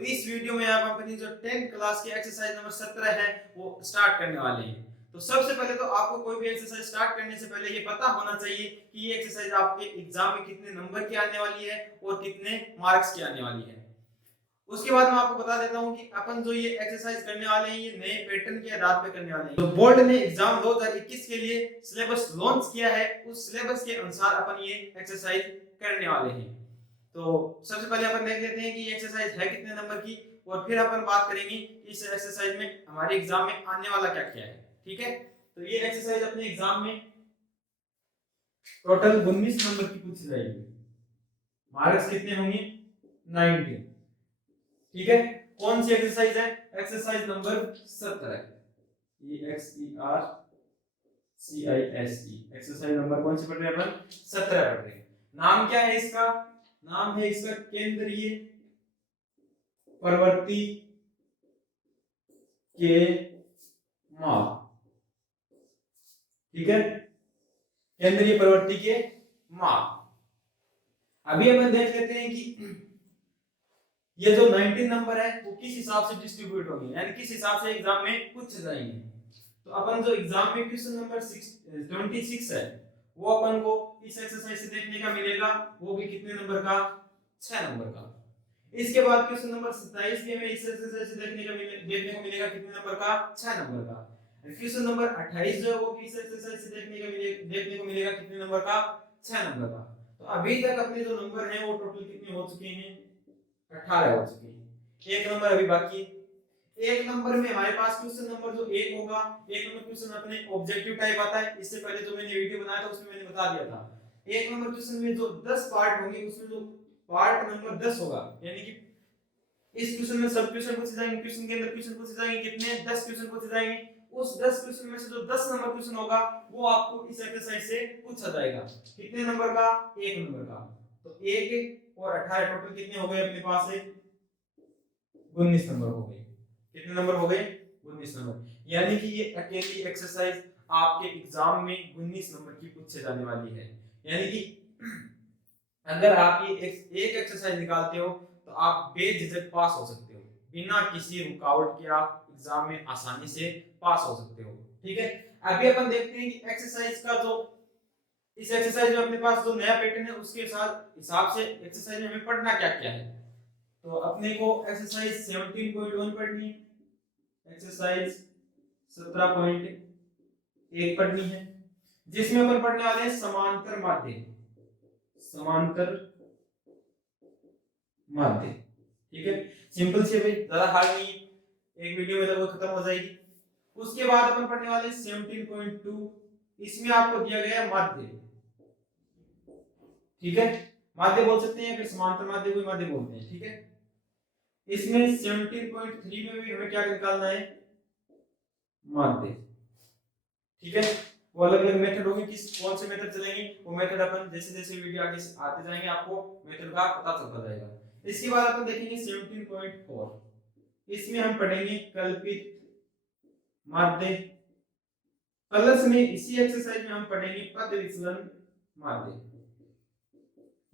तो इस वीडियो में आप अपनी जो 10th क्लास की एक्सरसाइज नंबर 17 है वो स्टार्ट करने वाले हैं। तो सबसे पहले तो आपको कोई भी एक्सरसाइज स्टार्ट करने से पहले ये पता होना चाहिए कि ये एक्सरसाइज आपके एग्जाम में कितने नंबर की आने वाली है और कितने मार्क्स की आने वाली है। उसके बाद मैं आपको बता देता हूं कि अपन जो ये एक्सरसाइज करने वाले हैं ये नए पैटर्न के आधार पे करने वाले हैं। तो बोर्ड ने एग्जाम 2021 के लिए सिलेबस लॉन्च किया है, उस सिलेबस के अनुसार अपन ये एक्सरसाइज करने वाले हैं। तो सबसे पहले अपन देख लेते हैं कि ये एक्सरसाइज है कितने नंबर की, और फिर अपन बात करेंगे कि इस एक्सरसाइज में हमारे एग्जाम में आने वाला क्या क्या है। ठीक है, तो ये एक्सरसाइज अपने एग्जाम में टोटल 19 नंबर की पूछी जाएगी। मार्क्स कितने होंगे? 90। ठीक है, कौन सी एक्सरसाइज है? Exercise number 17। EXERCISE exercise number कौन सी पढ़ रहे हैं अपन? 17 पढ़ रहे हैं। नाम क्या है इसका? नाम है इसका केंद्रीय प्रवृत्ति के माप। ठीक है, केंद्रीय प्रवृत्ति के माप। अभी अपन देख लेते हैं कि ये जो 19 नंबर है वो किस हिसाब से डिस्ट्रीब्यूट होंगे, यानी किस हिसाब से एग्जाम में पूछे जाएंगे। तो अपन जो एग्जाम में क्वेश्चन नंबर 26 है वो अपन को इस एक्सरसाइज से देखने का मिलेगा, वो भी कितने नंबर का? 6 नंबर का। इसके बाद क्वेश्चन नंबर 27 भी हमें इस एक्सरसाइज से देखने को मिलेगा कितने नंबर का? 6 नंबर का। क्वेश्चन नंबर 28 जो है वो भी इस एक्सरसाइज से देखने को मिलेगा कितने नंबर का? 6 नंबर का। तो अभी तक अपने जो नंबर हैं वो टोटल कितने हो चुके हैं? 18 हो चुके हैं। एक नंबर अभी बाकी। एक नंबर में हमारे पास क्वेश्चन नंबर जो एक होगा, एक नंबर क्वेश्चन अपने ऑब्जेक्टिव टाइप आता है। इससे पहले जो मैंने वीडियो बनाया था उसमें मैंने बता दिया था, एक नंबर क्वेश्चन में जो 10 पार्ट होंगे उसमें जो पार्ट नंबर 10 होगा, यानी कि इस क्वेश्चन में सब क्वेश्चन पूछे जाएंगे, क्वेश्चन के अंदर क्वेश्चन पूछे जाएंगे कितने? 10 क्वेश्चन पूछे जाएंगे। उस 10 क्वेश्चन में से जो 10 नंबर क्वेश्चन होगा वो आपको इस एक्सरसाइज से पूछा जाएगा। कितने नंबर का? एक नंबर का। तो 1 और 18 टोटल कितने हो गए अपने पास से? 19 नंबर हो गए। कितने नंबर हो गए? 19 नंबर। यानी कि ये अकेली एक्सरसाइज आपके एग्जाम में 19 नंबर की पूछे जाने वाली है। यानी कि अगर आप ये एक एक्सरसाइज निकालते हो तो आप बेझिझक पास हो सकते हो, बिना किसी रुकावट के आप एग्जाम में आसानी से पास हो सकते हो। ठीक है, अभी अपन देखते हैं कि एक्सरसाइज का जो इस एक्सरसाइज में अपने पास जो नया पैटर्न है उसके साथ हिसाब से एक्सरसाइज में हमें पढ़ना क्या क्या है। तो अपने को एक्सरसाइज 17.1 पढ़नी है, एक्सरसाइज 17.1 पढ़नी है, जिसमें अपन पढ़ने वाले हैं समांतर माध्य। समांतर माध्य। ठीक है, सिंपल से भाई, ज्यादा हार्ड नहीं, एक वीडियो में लगभग खत्म हो जाएगी। उसके बाद अपन पढ़ने वाले 17.2, इसमें आपको दिया गया माध्य। ठीक है, माध्य बोल सकते हैं, फिर समांतर माध्य को माध्य बोलते हैं। ठीक है, इसमें 17.3 में भी हमें क्या निकालना है? माध्य। ठीक है, वो अलग अलग मेथड होंगे, किस कौन से मेथड चलेंगे वो मेथड अपन जैसे जैसे वीडियो आगे आते जाएंगे आपको मेथड का पता चलता जाएगा। इसके बाद अपन देखेंगे 17.4, इसमें हम पढ़ेंगे कल्पित माध्य। प्लस में इसी एक्सरसाइज में हम पढ़ेंगे पद विचलन माध्य।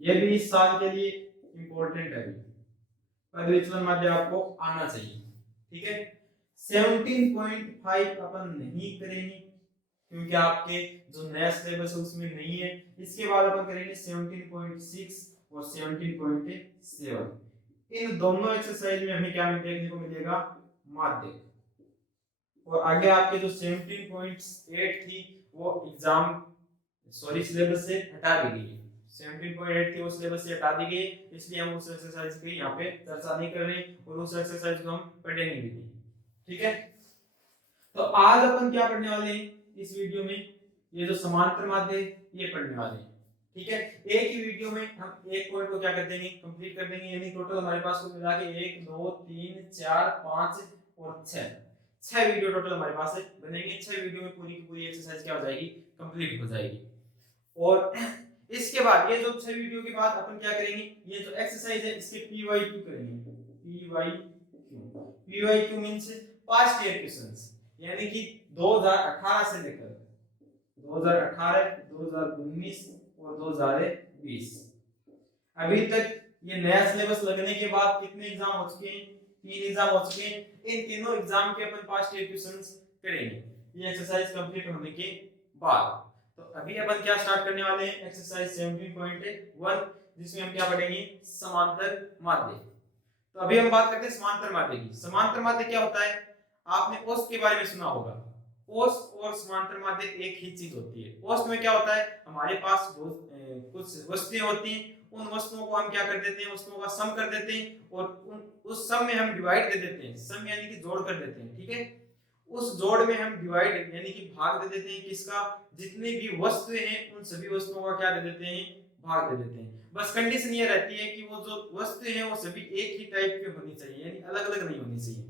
यह भी इस साल के लिए इंपॉर्टेंट है, पद विचलन माध्य आपको आना चाहिए। ठीक है, 17.5 अपन नहीं करेंगे क्योंकि आपके जो नया सिलेबस है उसमें नहीं है। इसके बाद अपन करेंगे 17.6 और 17.7। इन दोनों एक्सरसाइज में हमें क्या देखने को मिलेगा? माध्य। और आगे आपके जो 17.8 थी वो एग्जाम सिलेबस से हटा दी गई है। 17.8 थी वो सिलेबस से हटा दी गई, इसलिए हम उस एक्सरसाइज की यहाँ पे चर्चा नहीं कर रहे और उस एक्सरसाइज को हम पढ़ेंगे भी नहीं। ठीक है, तो आज अपन क्या पढ़ने वाले हैं इस वीडियो में? ये जो समांतर माध्य ये पढ़ने वाले हैं। ठीक है, एक ही वीडियो में हम एक पॉइंट को क्या कर देंगे? कंप्लीट कर देंगे। यानी टोटल हमारे पास को मिला के 1 2 3 4 5 और 6 वीडियो टोटल हमारे पास है बनेंगे। 6 वीडियो में पूरी की पूरी एक्सरसाइज क्या हो जाएगी? कंप्लीट हो जाएगी। और इसके बाद ये जो 6 वीडियो के बाद अपन क्या करेंगे? ये जो एक्सरसाइज है इसके PYQ करेंगे। PYQ means past year questions, यानी कि 2018 से लेकर 2018, 2019 और 2020। अभी तक ये नया सिलेबस लगने के बाद कितने एग्जाम हो चुके हैं? 3 एग्जाम हो चुके हैं, इन तीनों एग्जाम के अपन पास्ट ईयर क्वेश्चंस करेंगे ये एक्सरसाइज कंप्लीट होने के बाद। तो अभी अपन क्या स्टार्ट करने वाले हैं, एक्सरसाइज 17.1 जिसमें हम क्या पढ़ेंगे, समांतर माध्य। तो अभी हम बात करते हैं समांतर माध्य की। समांतर माध्य क्या होता है, आपने औसत के बारे में सुना होगा। औसत और समांतर माध्य एक ही चीज होती है। औसत में क्या होता है, हमारे पास कुछ वस्तुएं होती हैं, उन वस्तुओं को हम क्या कर देते हैं, वस्तुओं का सम कर देते हैं और उस सम में हम डिवाइड दे देते हैं, सम यानी कि जोड़ कर देते हैं, ठीक है। उस जोड़ में हम डिवाइड यानी कि भाग दे देते हैं किसका, जितनी भी वस्तुएं हैं उन सभी वस्तुओं का क्या दे देते हैं, भाग दे देते हैं। बस कंडीशन ये रहती है कि वो जो वस्तुएं हैं वो सभी एक ही टाइप की होनी चाहिए, यानी अलग अलग नहीं होनी चाहिए।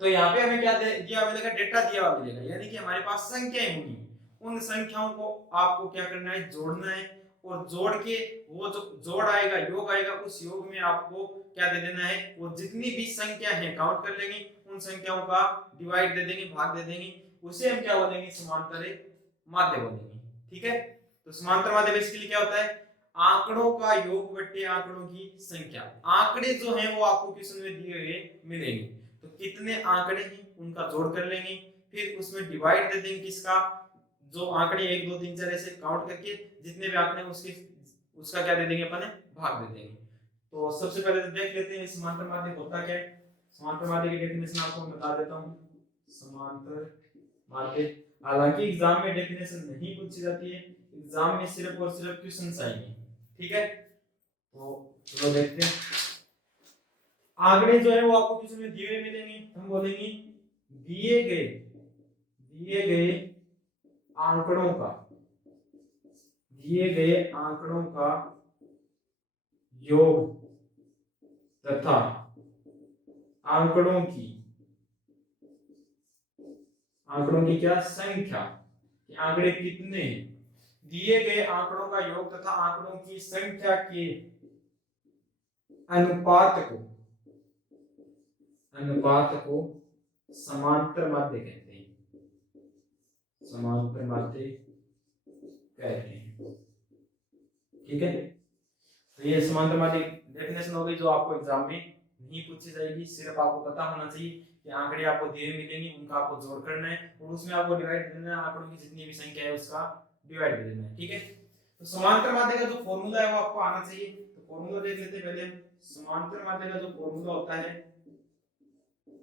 तो यहाँ पे हमें क्या दिया मिलेगा, डेटा दिया हुआ मिलेगा, यानी कि हमारे पास संख्याएं होंगी, उन संख्याओं को आपको क्या करना है, जोड़ना है, और जोड़ के वो जो जोड़ आएगा, योग आएगा, उस योग में आपको क्या दे देना है, वो जितनी भी संख्या है काउंट कर लेंगे, उन संख्याओं का डिवाइड दे देंगे, भाग दे देंगे, उसे हम क्या बोलेंगे, समांतर माध्य बोलेंगे, ठीक है। तो समांतर माध्य बेसिकली क्या होता है, आंकड़ों का योग बट्टे आंकड़ों की संख्या। आंकड़े जो हैं वो आपको क्वेश्चन में दिए हुए मिलेंगे, तो कितने आंकड़े हैं उनका जोड़ कर लेंगे, फिर उसमें डिवाइड दे देंगे किसका, जो आंकड़े 1 2 3 4 ऐसे काउंट करके जितने भी आंकड़े उसके उसका क्या दे देंगे, अपन भाग दे देंगे। तो सबसे पहले तो देख लेते हैं समांतर माध्य होता क्या है। समांतर माध्य की डेफिनेशन आपको बता देता हूं। समांतर माध्य, हालांकि एग्जाम में डेफिनेशन नहीं पूछी जाती है, एग्जाम में सिर्फ और सिर्फ क्वेश्चंस आएंगे, ठीक है। तो चलो देखते हैं। आंकड़े जो है वो आपको क्वेश्चन में दिए हुए मिलेंगे, हम बोलेंगे दिए गए आंकड़ों का, दिए गए आंकड़ों का योग तथा आंकड़ों की क्या संख्या, कि आंकड़े कितने, दिए गए आंकड़ों का योग तथा आंकड़ों की संख्या के अनुपात को समांतर माध्य कहते हैं, समांतर माध्य कहते हैं, ठीक है। तो ये समांतर माध्य डेफिनेशन हो गई जो आपको एग्जाम में नहीं पूछी जाएगी, सिर्फ आपको पता होना चाहिए कि आंकड़े आपको दिए मिलेंगे, उनका आपको जोड़ करना है और उसमें आपको डिवाइड देना है, आंकड़ों की जितनी भी संख्या है उसका डिवाइड दे देना है, ठीक है। तो समांतर माध्य का जो फॉर्मूला है वो आपको आना चाहिए, तो फॉर्मूला देख लेते हैं पहले। समांतर माध्य का जो फॉर्मूला होता है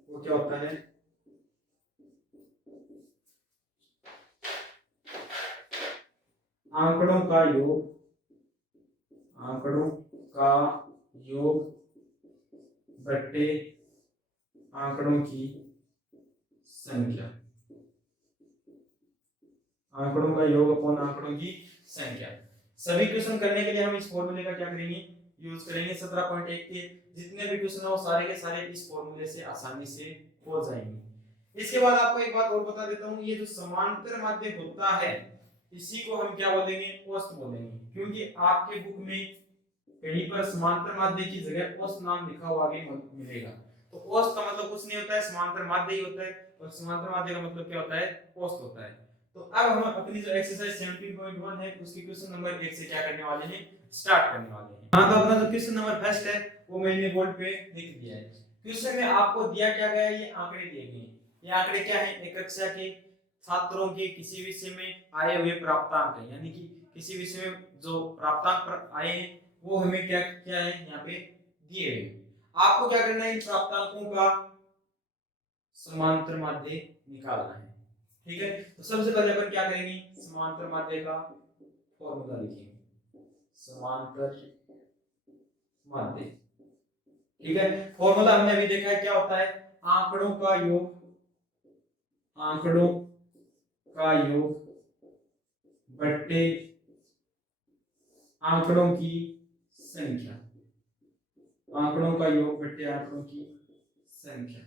वो क्या होता है, आंकड़ों का योग बट्टे आंकड़ों की संख्या, आंकड़ों का योग अपॉन आंकड़ों की संख्या। सभी क्वेश्चन करने के लिए हम इस फॉर्मूले का क्या करेंगे, यूज करेंगे। 17.1 के जितने भी क्वेश्चन हो सारे के सारे इस फॉर्मूले से आसानी से हो जाएंगे। इसके बाद आपको एक बात और बता देता हूं, ये जो समांतर माध्य होता है इसी को हम क्या बोलेंगे, औसत बोलेंगे, क्योंकि आपके बुक में कहीं पर समांतर माध्य की जगह औसत नाम लिखा हुआ भी मिलेगा। तो औसत का मतलब कुछ नहीं होता है, समांतर माध्य ही होता है, और समांतर माध्य का मतलब क्या होता है, औसत होता है। तो अब हम अपनी जो एक्सरसाइज 17.1 है उसकी क्वेश्चन नंबर 1 से क्या करने वाले हैं, स्टार्ट करने वाले हैं। हां, तो अपना जो क्वेश्चन नंबर फर्स्ट है वो मैंने बोर्ड पे लिख दिया है। क्वेश्चन में आपको दिया क्या गया है, ये आंकड़े दिए गए हैं। ये आंकड़े क्या है, एक कक्षा के छात्रों के किसी विषय में आए हुए प्राप्तांक है, यानी कि किसी विषय में जो प्राप्तांक आए हैं वो हमें क्या क्या है यहाँ पे दिए हुए। आपको क्या करना है, इन प्राप्तांकों का समांतर माध्य निकालना है, ठीक है। तो सबसे पहले अपन क्या करेंगे, समांतर माध्य का फॉर्मूला लिखेंगे, समांतर माध्य, ठीक है। फॉर्मूला हमने अभी देखा है क्या होता है, आंकड़ों का योग बट्टे आंकड़ों की संख्या, आंकड़ों का योग बट्टे आंकड़ों की संख्या,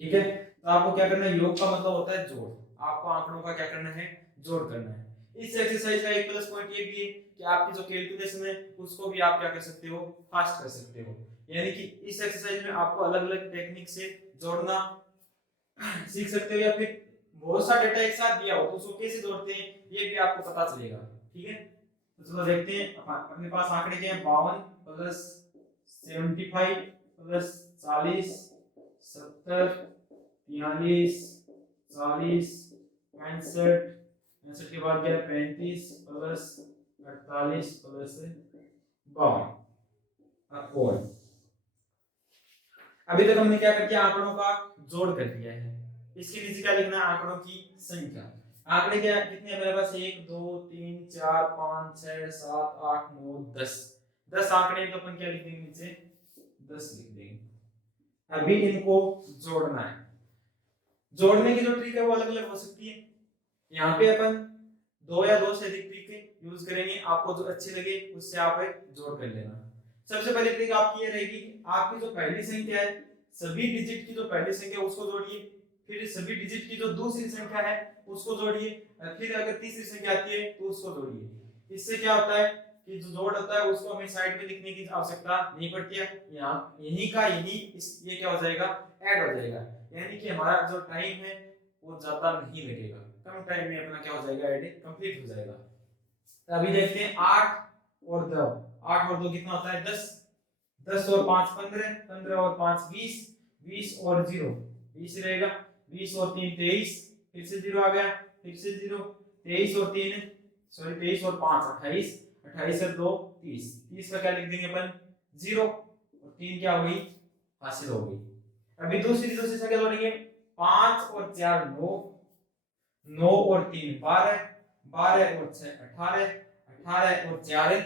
ठीक है। तो आपको क्या करना है, योग का मतलब होता है जोड़, आपको आंकड़ों का क्या करना है, जोड़ करना है। इस एक्सरसाइज का एक प्लस पॉइंट ये भी है कि आपकी जो कैलकुलेशन है उसको भी आप क्या कर सकते हो, फास्ट कर सकते हो, यानी कि इस एक्सरसाइज में आपको अलग अलग टेक्निक से जोड़ना सीख सकते हो, या फिर बहुत सा डेटा एक साथ दिया हो तो उसको कैसे जोड़ते हैं ये भी आपको पता चलेगा, ठीक है। तो चलो देखते हैं, अपने पास आंकड़े के हैं 52 + 75 प्लस 40 70 43 40 65 65 के बाद क्या 35 प्लस 48 प्लस 52। और अभी तक हमने क्या कर दिया, आंकड़ों का जोड़ कर दिया है। इसके नीचे क्या लिखना है, आंकड़ों की संख्या। आंकड़े क्या कितने हैं मेरे पास, 1 2 3 4 5 6 7 8 9 10 10 आंकड़े, तो अपन क्या लिख देंगे नीचे 10 लिख देंगे। अभी इनको जोड़ना है। जोड़ने की जो ट्रिक है वो अलग अलग हो सकती है। यहाँ पे अपन दो या दो से अधिक ट्रिक यूज करेंगे, आपको जो अच्छी लगे उससे आप जोड़ कर लेना। सबसे पहली ट्रिक आपकी ये रहेगी कि आपकी जो पहली संख्या है, सभी डिजिट की जो पहली संख्या है उसको जोड़िए, फिर सभी डिजिट की जो दूसरी संख्या है उसको जोड़िए, फिर अगर तीसरी संख्या आती है तो उसको जोड़िए। इससे क्या होता है कि जो जोड़ होता है उसको हमें साइड में लिखने की आवश्यकता नहीं पड़ती है, यहाँ यही का यही ये क्या हो जाएगा, ऐड हो जाएगा। यानी कि हमारा जो टाइम है वो ज्यादा नहीं लगेगा, कम टाइम में अपना क्या हो जाएगा, ऐड कंप्लीट हो जाएगा। तो अभी देखते हैं 8 और 2, 8 और 2 कितना होता है 10, 10 और 5 15, 15 और 5 20, 20 और 0 20 रहेगा, 20 और 3 23, फिर से 0 आ गया, फिर से 0, 23 और 3 सॉरी 23 और 5 28, 28 और 2 30, 30 का क्या लिख देंगे अपन 0 और 3 क्या हो गई, हासिल हो गई। अभी दूसरी संख्या जोड़ेंगे, 5 और 4 9, 9 और 3 12, 12 और 6 18, 18 और 4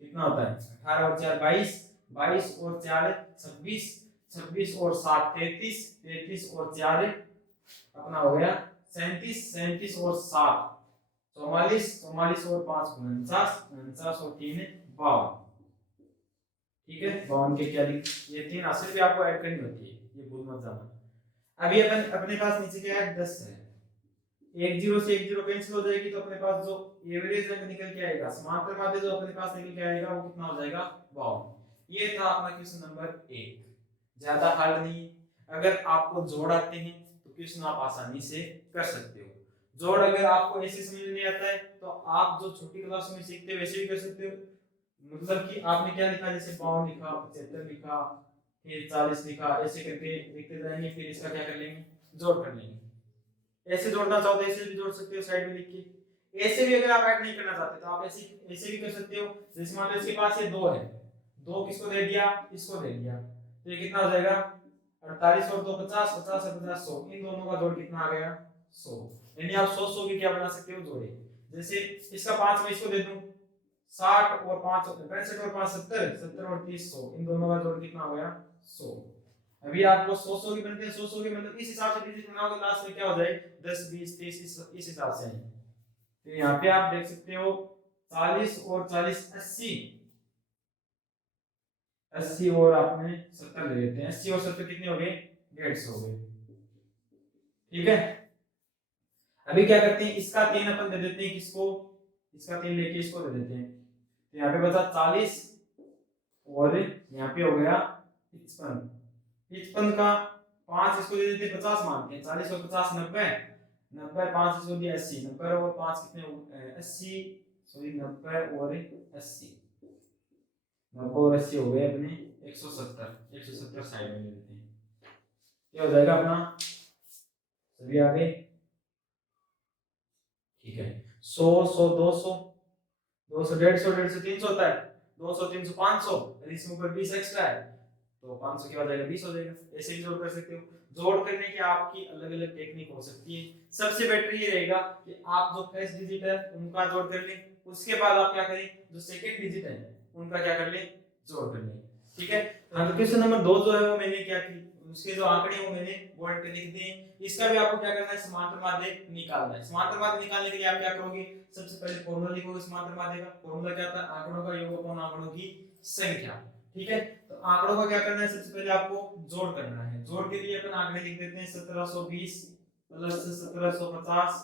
कितना होता है 18 और 4 22, 22 और 4 26, 26 और 7 33, 33 और 4 अपना हो गया 37, 37 और 7 44, 44 और 5 49, 49 और 3 52। ठीक है, 52 के क्या लिख, ये तीन हासिल भी आपको ऐड करनी होती है, ये भूल मत जाना। अभी अपन अपने पास नीचे क्या है 10 है, एक जीरो से एक जीरो कैंसिल हो जाएगी, तो अपने पास जो एवरेज अंक निकल के आएगा, समांतर माध्य जो अपने पास निकल के आएगा वो कितना हो जाएगा 52। ये था अपना क्वेश्चन नंबर 1, ज्यादा हार्ड नहीं। अगर आपको जोड़ आते हैं तो क्वेश्चन आप आसानी से कर सकते हो। जोड़ अगर आपको ऐसे समझ नहीं आता है तो आप जो छोटी क्लास में सीखते हो वैसे भी कर सकते हो। मतलब कि आपने क्या लिखा, जैसे 52 लिखा, 75 लिखा, फिर 40 लिखा, ऐसे करके लिखते जाएंगे, फिर इसका क्या कर लेंगे, जोड़ कर लेंगे। ऐसे जोड़ना चाहो तो ऐसे भी जोड़ सकते हो साइड में लिख के। ऐसे भी अगर आप ऐड नहीं करना चाहते तो आप ऐसे भी कर सकते हो। जैसे मान लो इसके पास ये 2 है, 2 किसको दे दिया, इसको दे दिया, तो ये कितना हो जाएगा 48 और 2 50, 50 और 50 100, इन दोनों का जोड़ कितना आ गया 100। यानी आप 100 100 की क्या बना सकते हो, जोड़े। जैसे इसका 5 मैं इसको दे दूं 60 और 5 65 और 5 70, 70 और 30 100, इन दोनों का जोड़ कितना हो गया 100। अभी आपको 100 100 की बनते हैं, 100 100 के मतलब इस हिसाब से डिजिट बनाओगे, लास्ट में क्या हो जाए 10 20 30 इस हिसाब से आएंगे। तो यहाँ पे आप देख सकते हो 40 और 40 80, 80 और आपने 70 ले लेते हैं, 80 और 70 कितने हो गए 150 हो गए। ठीक है, अभी क्या करते हैं, इसका 3 अपन दे देते हैं, किसको, इसका 3 लेके इसको दे देते हैं, तो यहाँ पे बचा 40 और यहाँ पे हो गया 55, 55 का 5 इसको दे देते हैं, 50 मानते हैं, 40 और 50 90, 90 5 इसको दिया 80, 90 और 5 कितने 80, सॉरी 90 और 80, 90 और 80 हो गए अपने 170, 170 साइड में ले लेते हैं, क्या हो जाएगा अपना, सभी आ गए। ठीक है, 100 100 200, 200 150 150 300 होता है, 200 300 500, इसमें ऊपर 20 एक्स्ट्रा है तो 500 क्या हो जाएगा 20 हो जाएगा। ऐसे भी जोड़ कर सकते हो। जोड़ करने की आपकी अलग अलग टेक्निक हो सकती है। सबसे बेटर ये रहेगा कि आप जो फर्स्ट डिजिट है उनका जोड़ कर लें, उसके बाद आप क्या करें, जो सेकंड डिजिट है उनका क्या कर लें, जोड़ कर लें। ठीक है, तो क्वेश्चन नंबर 2 जो है वो मैंने क्या की, उसके जो आंकड़े वो मैंने बोर्ड पे लिख दिए। इसका भी आपको क्या करना है, समांतर माध्य निकालना है। समांतर माध्य निकालने के लिए आप क्या करोगे, सबसे पहले फॉर्मूला लिखोगे समांतर माध्य का। फॉर्मूला क्या था, आंकड़ों का योग अपॉन आंकड़ों की संख्या। ठीक है, तो आंकड़ों का क्या करना है, सबसे पहले आपको जोड़ करना है। जोड़ के लिए अपन आंकड़े लिख देते हैं 1720 प्लस 1750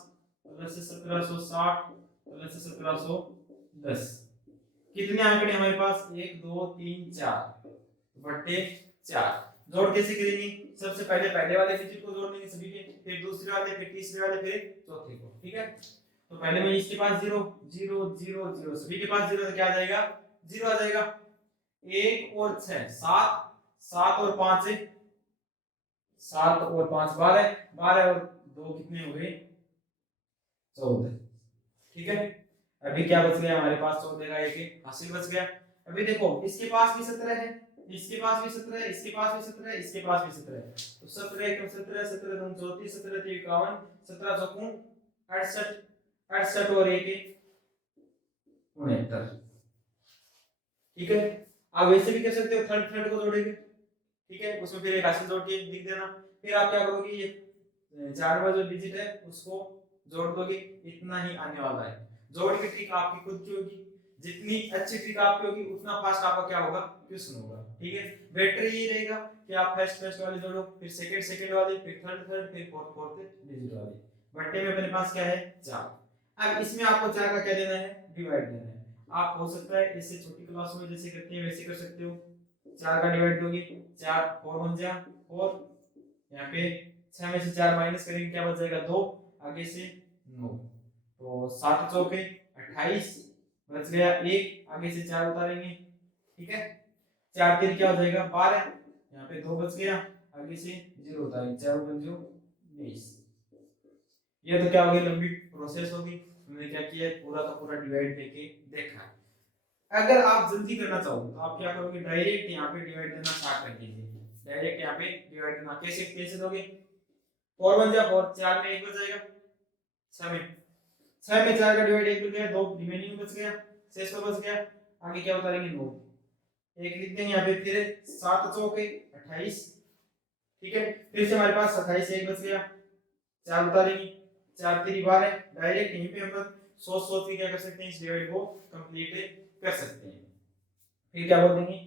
प्लस 1760 प्लस 1710। कितने आंकड़े हमारे पास, 1 2 3 4 बटे 4। जोड़ कैसे करेंगे, सबसे पहले पहले वाले डिजिट को जोड़ लेंगे सभी के, फिर दूसरे वाले, फिर तीसरे वाले, फिर चौथे को। ठीक है, तो पहले में इसके पास 0 0 0 0, सभी के पास 0, तो क्या आ जाएगा 0 आ जाएगा। 1 और 6 7, 7 और 5 है 7 और 5 12, 12 और 2 कितने हो गए 14। ठीक है, अभी क्या बच गया हमारे पास 14 का एक हासिल बच गया। अभी देखो इसके पास भी 17 है, इसके पास भी 17 है, इसके पास भी 17 है, इसके पास भी 17 है, तो 17 एकम 17, 17 दूनी 34, 17 3 51, 17 चौकू 68, 68 और 1 69। ठीक है, आप वैसे भी कर सकते हो, थर्ड थर्ड को जोड़ेंगे। ठीक है, उसमें फिर एक हासिल जोड़ के लिख देना। फिर आप क्या करोगे, ये 4वां जो डिजिट है उसको जोड़ दोगे, इतना ही आने वाला है। जोड़ की ट्रिक आपकी खुद की होगी, जितनी अच्छी ट्रिक आपकी होगी उतना फास्ट आपका क्या होगा, क्वेश्चन होगा। ठीक है, बेटर ये रहेगा कि आप फर्स्ट फर्स्ट वाली जोड़ो, फिर सेकंड सेकंड वाली, फिर थर्ड थर्ड, फिर फोर्थ फोर्थ डिजिट वाली। बट्टे में अपने पास क्या है 4। अब इसमें आपको 4 का क्या देना है, डिवाइड देना है। आप हो सकता है इससे छोटी क्लास में जैसे करते हैं वैसे कर सकते हो, 4 का डिवाइड दोगे, 4 4 1 जा 4, यहाँ पे 6 में से 4 माइनस करेंगे क्या बच जाएगा 2, आगे से 9, तो 7 चौके 28 बच गया 1, आगे से 4 उतारेंगे। ठीक है, 4 3 क्या हो जाएगा 12, यहाँ पे 2 बच गया, आगे से 0 उतारेंगे, 4 बन जो 20। ये तो क्या होगी, लंबी प्रोसेस होगी। हमने क्या किया, पूरा का पूरा डिवाइड करके देखा है। अगर आप जल्दी करना चाहो तो आप क्या करोगे, डायरेक्ट यहाँ पे डिवाइड देना स्टार्ट कर दीजिए। डायरेक्ट यहाँ पे डिवाइड देना कैसे कैसे दोगे, 4 बन जाए 4, 4 में 1 बच जाएगा, 6 में 4 का डिवाइड 1 बच गया, 2 रिमेनिंग बच गया, शेष तो बच गया, आगे क्या उतारेंगे 9, 1 लिख देंगे यहाँ पे, फिर 7 चौके 28। ठीक है, फिर से हमारे पास 27 1 बच गया, 4 उतारेंगे, 4 3 12, डायरेक्ट यहीं पे हम लोग सोच सोच के क्या कर सकते हैं, इस डिवाइड को कंप्लीट कर सकते हैं। फिर क्या बोल देंगे,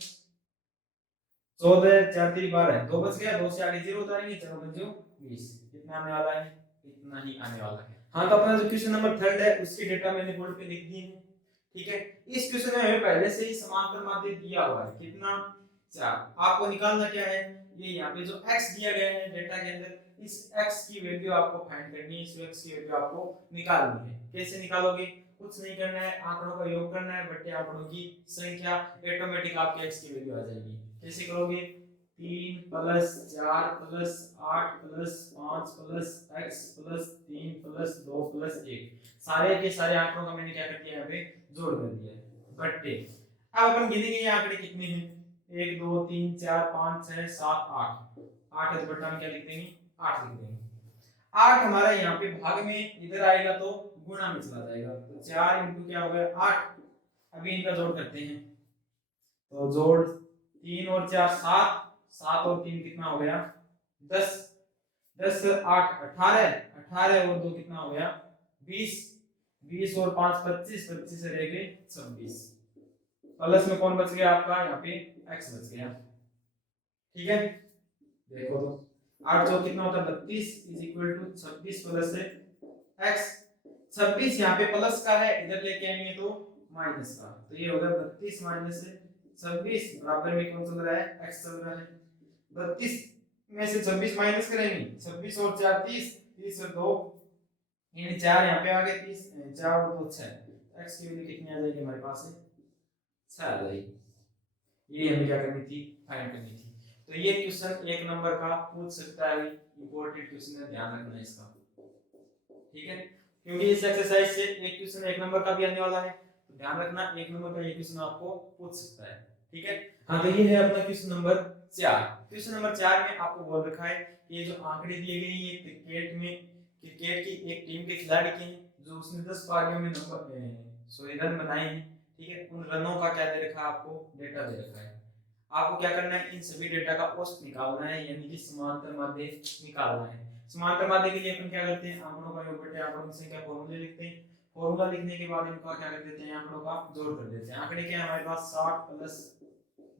14 4 3 12, 2 बच गया, 2 से आगे 0 उतारेंगे, 4 बच जो 20। कितना आने वाला है, इतना ही आने वाला है। हाँ, तो अपना जो क्वेश्चन नंबर 3 है उसके डेटा मैंने बोर्ड पे लिख दिए हैं। ठीक है, इस क्वेश्चन में हमें पहले से ही समांतर माध्य दिया हुआ है, कितना 4। आपको निकालना क्या है, ये यहाँ पे जो x दिया गया है डेटा के अंदर, इस x की वैल्यू आपको फाइंड करनी है, इस x की वैल्यू आपको निकालनी है। कैसे निकालोगे, कुछ नहीं करना है, आंकड़ों का योग करना है, बट्टे आंकड़ों की संख्या, ऑटोमेटिक आपके x की वैल्यू आ जाएगी। कैसे करोगे, 3 plus 4 plus 8 plus 5 plus x plus 3 plus 2 plus 1, सारे के सारे आंकड़ों का मैंने क्या कर दिया यहाँ पे जोड़ कर दिया है, बट्टे। अब अपन गिनेंगे ये आंकड़े कितने हैं, 1 2 3 4 5 6 7 8, 8 है तो बट्टा में क्या लिख देंगे 8 लिख देंगे। 8 हमारा यहाँ पे भाग में इधर आएगा तो गुणा में चला जाएगा, तो 4 इंटू क्या हो गया 8। अभी इनका जोड़ करते हैं, तो जोड़ 3 और 4 7, 7 और 3 कितना हो गया 10, 10 8 18, 18 और 2 कितना हो गया 20, 20 और 5 25, 25 से रह गए 26। प्लस में कौन बच गया आपका, यहाँ पे x बच गया। ठीक है, देखो तो 8 जो कितना होता है 32 इज इक्वल टू 26 प्लस से x। 26 यहाँ पे प्लस का है, इधर लेके आएंगे तो माइनस का, तो ये होगा 32 माइनस से 26, बराबर में कौन चल रहा है x चल रहा है। 32 में से 26 माइनस करेंगे, 26 और 4 30, 30 और 2 यानी 4 यहाँ पे आ गए, 30 4 और 2 6, x की वैल्यू कितनी आ जाएगी हमारे पास 6 आ जाएगी। ये हमें क्या करनी थी, फाइंड करनी थी। तो ये क्वेश्चन 1 नंबर का पूछ सकता है, इंपॉर्टेंट क्वेश्चन है, ध्यान रखना इसका। ठीक है, क्योंकि इस एक्सरसाइज से एक क्वेश्चन 1 नंबर का भी आने वाला है, तो ध्यान रखना 1 नंबर का ये क्वेश्चन आपको पूछ सकता है। ठीक है, हाँ, तो ये है अपना क्वेश्चन नंबर 4। क्वेश्चन नंबर 4 में आपको बोल रखा है कि ये जो आंकड़े दिए गए हैं क्रिकेट की एक टीम के खिलाड़ी के हैं, जो उसने 10 पारियों में रन बनाए हैं। ठीक है, उन रनों का क्या दे रखा है, आपको डेटा दे रखा है। आपको क्या करना है, इन सभी डेटा का औसत निकालना है, यानी कि समांतर माध्य निकालना है। समांतर माध्य के लिए अपन क्या करते हैं, आंकड़ों का योग बटे आंकड़ों की संख्या फॉर्मूले लिखते हैं। फॉर्मूला लिखने के बाद इनका क्या कर देते हैं, आंकड़ों का जोड़ कर देते हैं। आंकड़े क्या है हमारे पास 60 plus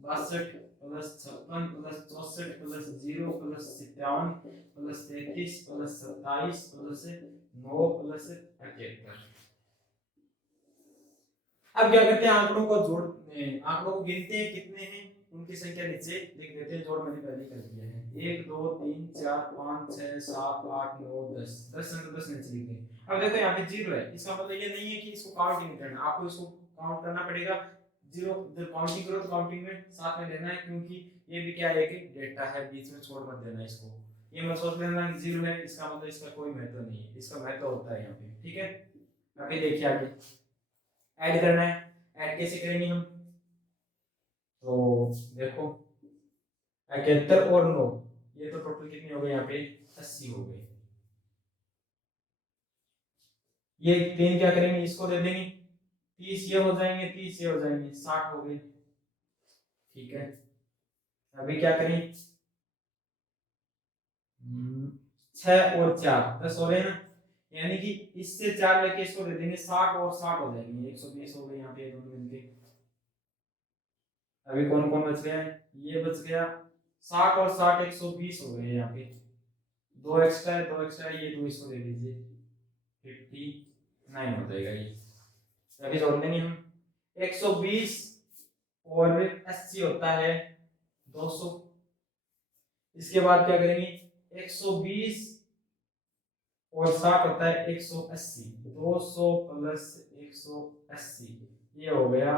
62 plus 56 plus 64 plus 0 plus 57 plus 33 plus 27 plus 9 plus 78। अब क्या करते हैं, आंकड़ों को आंकड़ों को गिनते हैं कितने हैं, उनकी संख्या नीचे लिख देते हैं। जोड़ मैंने पहले कर दिया है, 1 2 3 4 5 6 7 8 9 10, 10 से 10 नीचे लिख दें। अब देखो यहाँ पे 0 है, इसका मतलब ये नहीं है कि इसको काउंट नहीं करना, आपको इसको काउंट करना पड़ेगा। जीरो जब काउंटिंग करो तो काउंटिंग में साथ में लेना है, क्योंकि ये भी क्या है कि डेटा है, बीच में छोड़ मत देना इसको। ये मत सोच लेना कि जीरो है इसका मतलब इसका कोई महत्व नहीं है, इसका महत्व होता है यहाँ पे। ठीक है, अभी देखिए आगे ऐड करना है। ऐड कैसे करेंगे हम, तो देखो 71 और 9, ये तो टोटल कितने हो गए यहाँ पे 80 हो गए। ये तीन क्या करेंगे, इसको दे देंगे, 30 ये हो जाएंगे, 30 ये हो जाएंगे, 60 हो गए। ठीक है, अभी क्या करें, 6 और 4 10 हो रहे हैं ना, यानी कि इससे 4 लेके इसको दे देंगे, 60 और 60 हो जाएंगे, 120 हो गए यहाँ पे दोनों मिलके। अभी कौन कौन बच गया है, ये बच गया, 60 और 60 120 हो गए यहाँ पे, दो एक्स्ट्रा है, दो एक्स्ट्रा है, ये दो इसको दे दीजिए, 59 हो जाएगा ये। अभी जोड़ देंगे हम, 120 और 80 होता है 200। इसके बाद क्या करेंगे, 120 और 60 होता है 180, 200 प्लस 180 ये हो गया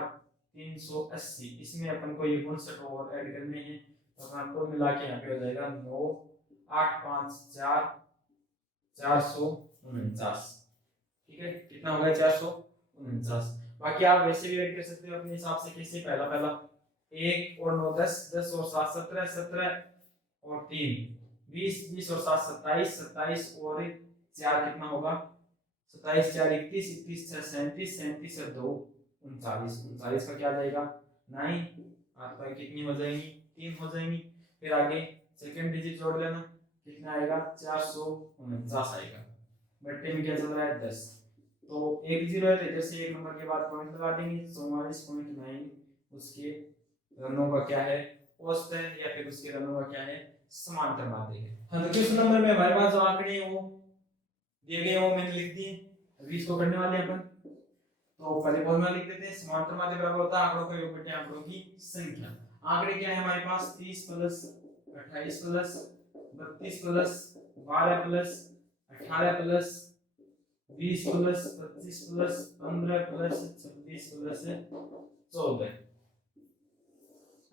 380। इसमें अपन को ये 59 और ऐड करने हैं, तो अपन को मिला के यहाँ पे हो जाएगा 9 8 5 4 449। ठीक है, कितना हो गया 449। बाकी आप वैसे भी ऐड कर सकते हो अपने हिसाब से, कैसे, पहला पहला 1 और 9 10, 10 और 7 17, 17 और 3 20, 20 और 7 27, 27 और 4 कितना होगा, 27 4 21, 21 6 37, 37 और 2 39, 39 का क्या जाएगा 9, आपका कितनी हो जाएंगी 3 हो जाएंगी। फिर आगे सेकंड डिजिट जोड़ लेना, कितना आएगा 449 आएगा, बट्टे में क्या चल रहा है 10, तो एक जीरो है तो इधर से एक नंबर के बाद पॉइंट लगा देंगे, 44.9 उसके रनों का क्या है औसत है, या फिर उसके रनों का क्या है समांतर माध्य है। हाँ, तो क्वेश्चन नंबर में हमारे पास जो आंकड़े हैं वो दिए गए, वो मैंने लिख दिए। अभी इसको करने वाले हैं अपन, तो पहले फॉर्मूला लिख देते हैं, समांतर माध्य बराबर होता है आंकड़ों का योग बटे आंकड़ों की संख्या। आंकड़े क्या है हमारे पास, 30 plus 28 plus 32 plus 12 plus 18 plus 20 plus 25 plus 15 plus 26 plus 14।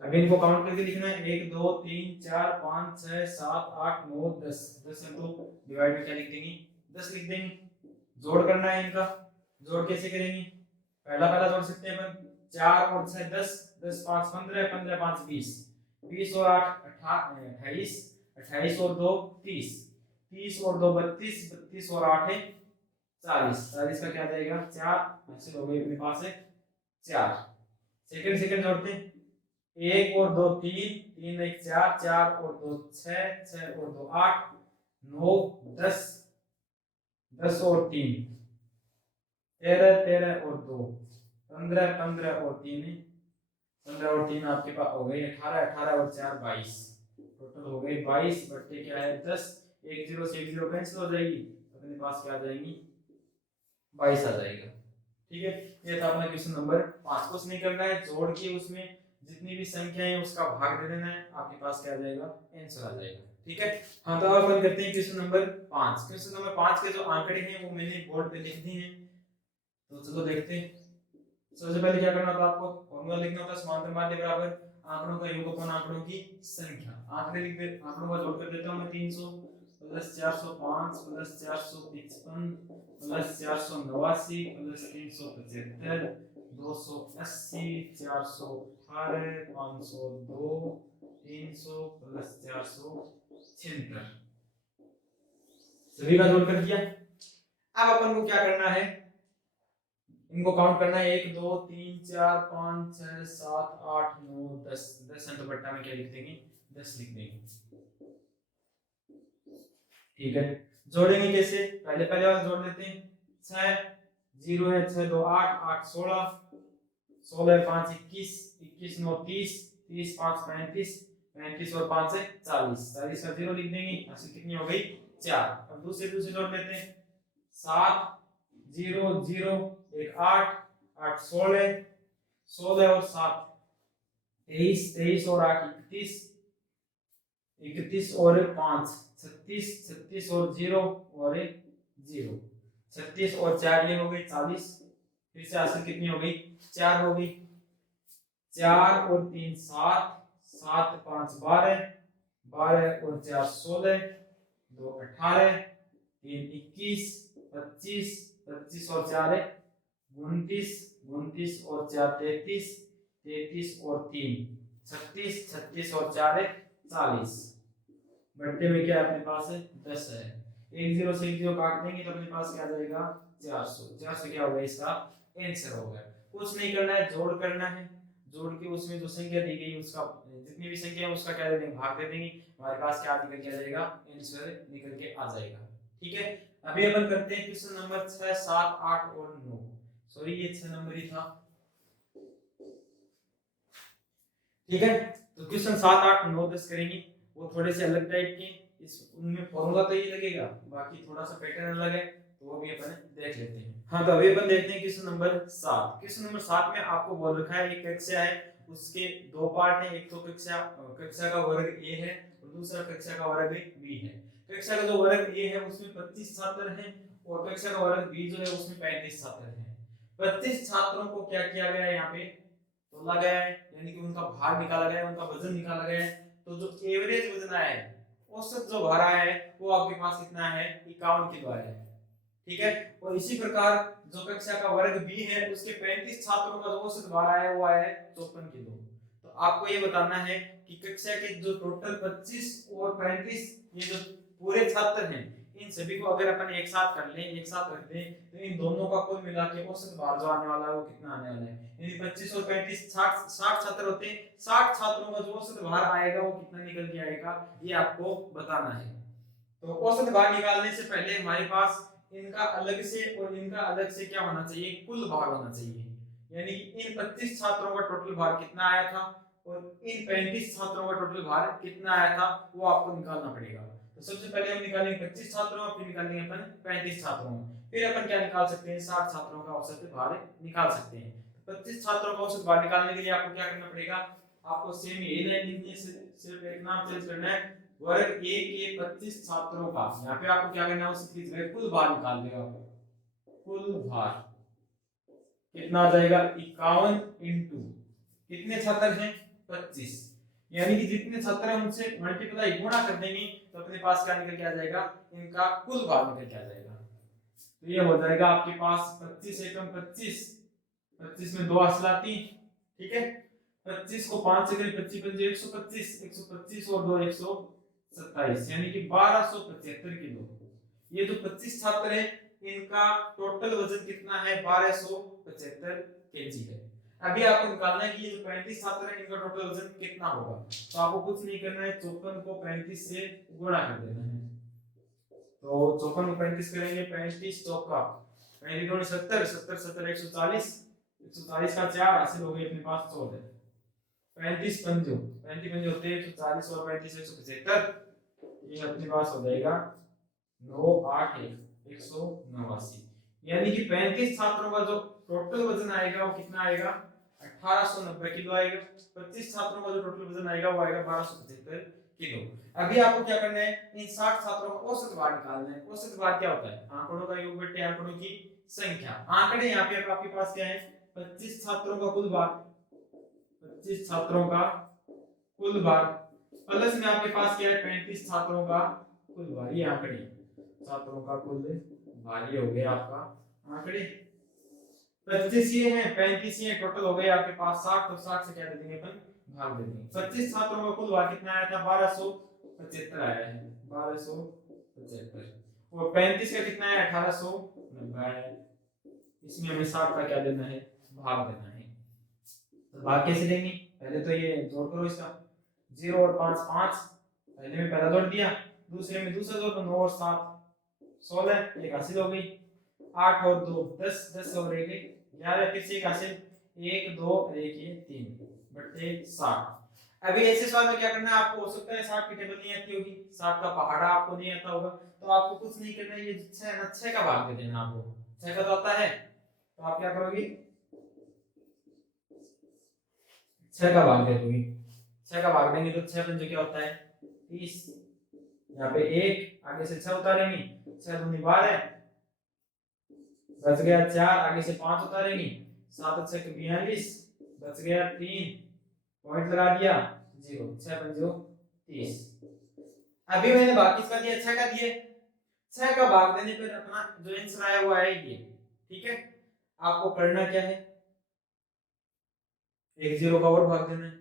अब इनको काउंट करके लिखना है, 1 2 3 4 5 6 7 8 9 10, 10 है तो डिवाइड में क्या लिख देंगे 10 लिख देंगे। जोड़ करना है इनका, जोड़ कैसे करेंगे, पहला पहला जोड़ सकते हैं अपन, 4 और 6 10, 10 5 15, 15 5 20, 20 और 8 28, 28 और 2 30, 30 और 2 32, 32 और 8 है 40, 40 का क्या जाएगा 4, हासिल हो गई अपने पास है 4। सेकंड सेकंड जोड़ते हैं, 1 और 2 3, 3 1 4, 4 और 2 6, 6 और 2 8, 9 10, 10 और 3 13, 13 और 2 15, 15 और 3, 15 और 3 आपके पास हो गए 18, 18 और 4 22, टोटल हो गए 22 बट्टे क्या है 10, एक जीरो से एक जीरो कैंसिल हो जाएगी, अपने पास क्या आ जाएंगी 22 आ जाएगा। ठीक है, ये था अपना क्वेश्चन नंबर 5। कुछ नहीं करना है, जोड़ के उसमें जितनी भी संख्या है उसका भाग दे देना है, आपके पास क्या आ जाएगा आंसर आ जाएगा। ठीक है, हाँ, तो अब अपन करते हैं क्वेश्चन नंबर 5। क्वेश्चन नंबर 5 के जो आंकड़े हैं वो मैंने बोर्ड पे लिख दिए हैं, तो चलो देखते हैं। सबसे पहले क्या करना होता है, आपको फॉर्मूला लिखना होता है, समांतर माध्य बराबर आंकड़ों का योग अपॉन आंकड़ों की संख्या। आंकड़े लिख दे, आंकड़ों का जोड़ कर देता हूं मैं, 300 plus 405 plus 455 plus 489 plus 375 280 418 502 300 plus 476, सभी का जोड़ कर दिया। अब अपन को क्या करना है, इनको काउंट करना है, 1 2 3 4 5 6 7 8 9 10, 10 अंक बट्टा में क्या लिख देंगे 10 लिख देंगे। ठीक है, जोड़ेंगे कैसे, पहले पहले वाला जोड़ लेते हैं, 6 0 है 6 2 8 8 16, 16 5 21, 21 9 30, 30 5 35, 35 और 5 है 40, 40 का 0 लिख देंगे, हासिल कितनी हो गई 4। अब दूसरे जोड़ लेते हैं, 7 0 0 1 8 8 16, 16 और 7 23, 23 और 8 31, 31 और 5 36, 36 और 0 और 0, 36 और 4 ये हो गई 40, फिर से हासिल कितनी हो गई 4 हो गई। 4 और 3 7, 7 5 12, 12 और 4 16, 2 18, 3 21, 25, 25 और 4 29, 29 और 4 33, 33 और 3 36, 36 और 4 40। बट्टे में क्या अपने पास है 10 है। एक जीरो से एक जीरो काट देंगे तो अपने पास क्या आ जाएगा 400। 400 क्या होगा इसका आंसर होगा। कुछ नहीं करना है, जोड़ करना है। जोड़ के उसमें जो संख्या दी गई उसका जितनी भी संख्या है उसका क्या दे देंगे भाग दे देंगे, हमारे पास क्या निकल के आ जाएगा आंसर निकल के आ जाएगा। ठीक है, अभी अपन करते हैं क्वेश्चन नंबर 6 7 8 और 9। सॉरी ये 6 नंबर ही था। ठीक है, तो क्वेश्चन 7 8 9 10 करेंगे, वो थोड़े से अलग टाइप के। इस उनमें फॉर्मूला तो ये लगेगा, बाकी थोड़ा सा पैटर्न अलग है, तो वो भी अपन देख लेते हैं। हाँ, तो अभी अपन देखते हैं क्वेश्चन नंबर 7। क्वेश्चन नंबर 7 में आपको बोल रखा है एक कक्षा है, उसके दो पार्ट हैं। एक तो कक्षा का वर्ग ए है और दूसरा कक्षा का वर्ग बी है। कक्षा का जो वर्ग ए है उसमें 25 छात्र हैं और कक्षा का वर्ग बी जो है उसमें 35 छात्र हैं। 25 छात्रों को क्या किया गया है यहाँ पे तोला गया है, यानी कि उनका भार निकाला गया है, उनका वजन निकाला गया है। तो जो एवरेज वजन आया है, औसत जो भार आया है वो आपके पास कितना है 51 किलो आया है। ठीक है, और इसी प्रकार जो कक्षा का वर्ग बी है उसके 35 छात्रों का जो औसत भार आया है वो आया है 54 किलो। तो आपको ये बताना है कि कक्षा के जो टोटल 25 और 35 ये जो पूरे छात्र हैं इन सभी को अगर अपन एक साथ कर लें, एक साथ रख दें, तो इन दोनों का कुल मिला के औसत भार जो आने वाला है वो कितना आने वाला है, यानी 25 और 35 60 छात्र होते हैं, 60 छात्रों का जो औसत भार आएगा वो कितना निकल के आएगा ये आपको बताना है। तो औसत भार निकालने से पहले हमारे पास इनका अलग से और इनका अलग से क्या होना चाहिए, कुल भार होना चाहिए। यानी कि इन 25 छात्रों का टोटल भार कितना आया था और इन 35 छात्रों का टोटल भार कितना आया था वो आपको निकालना पड़ेगा। तो सबसे पहले हम निकालेंगे 25 छात्रों, फिर निकालेंगे अपन 35 छात्रों, फिर अपन क्या निकाल सकते हैं 60 छात्रों का औसत भार निकाल सकते हैं। 25 छात्रों का औसत भार निकालने के लिए आपको क्या करना पड़ेगा, आपको सेम यही लाइन लिखनी है, सिर्फ एक नाम चेंज करना है। वर्ग ए के 25 छात्रों का, यहाँ पे आपको क्या करना है उसकी कुल भार निकाल देगा। कुल भार कितना आ जाएगा 51 इंटू कितने छात्र हैं 25, यानी कि जितने छात्र हैं उनसे मल्टीप्लाई गुणा कर देंगे तो अपने पास क्या निकल के आ जाएगा, इनका कुल भार निकल के आ जाएगा। तो ये हो जाएगा आपके पास 25 एकम 25, 25 में 2 असलाती, ठीक है, 25 को 5 से करें 25 पंजे 125, 125 और 2 127, यानी कि 1275 किलो। ये जो 25 छात्र हैं इनका टोटल वजन कितना है 1275 केजी है। अभी आपको निकालना है कि ये जो 35 छात्र हैं इनका टोटल वजन कितना होगा। तो आपको कुछ नहीं करना है, 54 को 35 से गुणा कर देना है। तो 54 को 35 करेंगे, 35 चौका 35 दूनी 70, 70 70 140, 140 का 4 हासिल हो गई अपने पास 14। 35 पंजो 35 पंजे होते हैं 140 और 35 175, ये अपने पास हो जाएगा 9 8 1 189, यानी कि 35 छात्रों का जो टोटल वजन आएगा वो कितना आएगा 1890 किलो आएगा। 25 छात्रों का जो टोटल वजन आएगा वो आएगा 1275 किलो। अभी आपको क्या करना है, इन 60 छात्रों का औसत भार निकालना है। औसत भार क्या होता है, आंकड़ों का योग बटे आंकड़ों की संख्या। आंकड़े यहाँ पे आपके पास क्या है 25 छात्रों का कुल भार, 25 छात्रों का कुल भार प्लस में आपके पास क्या है 35 छात्रों का कुल भार। ये आंकड़े छात्रों का कुल भार ये हो गया आपका आंकड़े। 25 ये है 35 ये टोटल हो गए आपके पास 60, तो 60 से क्या दे देंगे अपन भाग दे देंगे। 25 छात्रों का कुल भार कितना आया था 1275 आया है, 1275, और 35 का कितना है 1890 आया है। इसमें हमें 60 का क्या देना है भाग देना है। तो भाग कैसे देंगे, पहले तो ये जोड़ करो, इसका 0 और 5 5, पहले में पहला जोड़ दिया, दूसरे में दूसरा जोड़, तो 9 और 7 16, एक हासिल हो गई, 8 और 2 10, 10 और 1 11, फिर से एक हासिल, 1 2 और 1 ये 3 बटे 60। अभी ऐसे सवाल में क्या करना है, आपको हो सकता है 60 की टेबल नहीं आती होगी, 60 का पहाड़ा आपको नहीं आता होगा, तो आपको कुछ नहीं करना है, ये 6 का भाग दे देना। आपको 6 का तो आता है, तो आप क्या करोगे 6 का भाग दे दोगे। 6 का भाग देंगे तो 6 पंजे क्या होता है 30, यहाँ पे 1 आगे से 6 उतारेंगे, 6 दूनी 12, बच गया 4, आगे से 5 उतारेंगे, 7 6 42, बच गया 3, पॉइंट लगा दिया 0, 6 पंजो 30। अभी मैंने बाकी इसका दिया 6 का दिए, 6 का भाग देने पर अपना जो आंसर आया वो आया ये। ठीक है, आपको करना क्या है, एक 0 का और भाग देना है,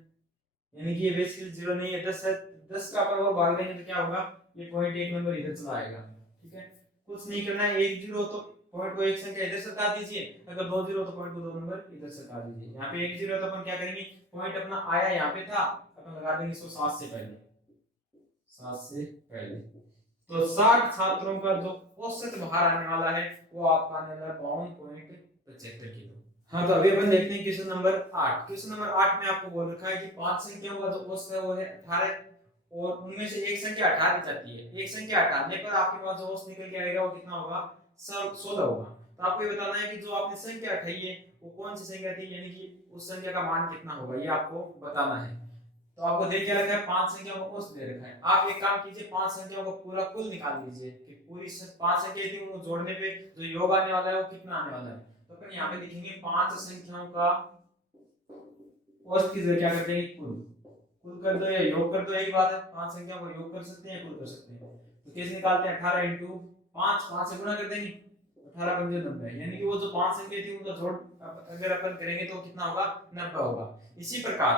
यानी कि ये बेसिकली 0 नहीं है, 10 है, 10 का अपन और भाग देंगे तो क्या होगा, ये पॉइंट एक नंबर इधर चला आएगा। ठीक है, कुछ नहीं करना है, एक 0 तो पॉइंट को एक संख्या इधर सरका दीजिए, अगर 2 0 तो पॉइंट को 2 नंबर इधर सरका दीजिए। यहाँ पे एक 0 तो अपन क्या करेंगे, पॉइंट अपना आया यहाँ पे था, अपन लगा देंगे इसको 7 से पहले, 7 से पहले। तो 60 छात्रों का जो औसत भार आने वाला है वो आपका आने वाला 52.75 किलो। हाँ, तो अभी अपन देखते हैं क्वेश्चन नंबर 8। क्वेश्चन नंबर 8 में आपको बोल रखा है कि 5 संख्याओं का जो औसत है वो है 18, और उनमें से एक संख्या हटा दी जाती है। एक संख्या हटाने पर आपके पास जो औसत निकल के आएगा वो कितना होगा, 16 होगा। तो आपको ये बताना है कि जो आपने संख्या हटाई है वो कौन सी संख्या थी, यानी कि उस संख्या का मान कितना होगा, ये आपको बताना है। तो आपको दे क्या रखा है, 5 संख्याओं का औसत दे रखा है। आप एक काम कीजिए, 5 संख्याओं का पूरा कुल निकाल लीजिए कि पूरी 5 संख्या थी उनको जोड़ने पे जो योग आने वाला है वो कितना आने वाला है। तो अपन यहाँ पे लिखेंगे 5 संख्याओं का औसत की जगह क्या कर देंगे, कुल। कुल कर दो या योग कर दो, एक बात है, 5 संख्याओं को योग कर सकते हैं या कुल कर सकते हैं। तो कैसे निकालते हैं, 18 इंटू 5, 5 से गुणा कर देंगे, 18 पंजे 90, यानी कि वो जो 5 संख्या थी उनका जोड़ अगर अपन करेंगे तो कितना होगा, 90 होगा। इसी प्रकार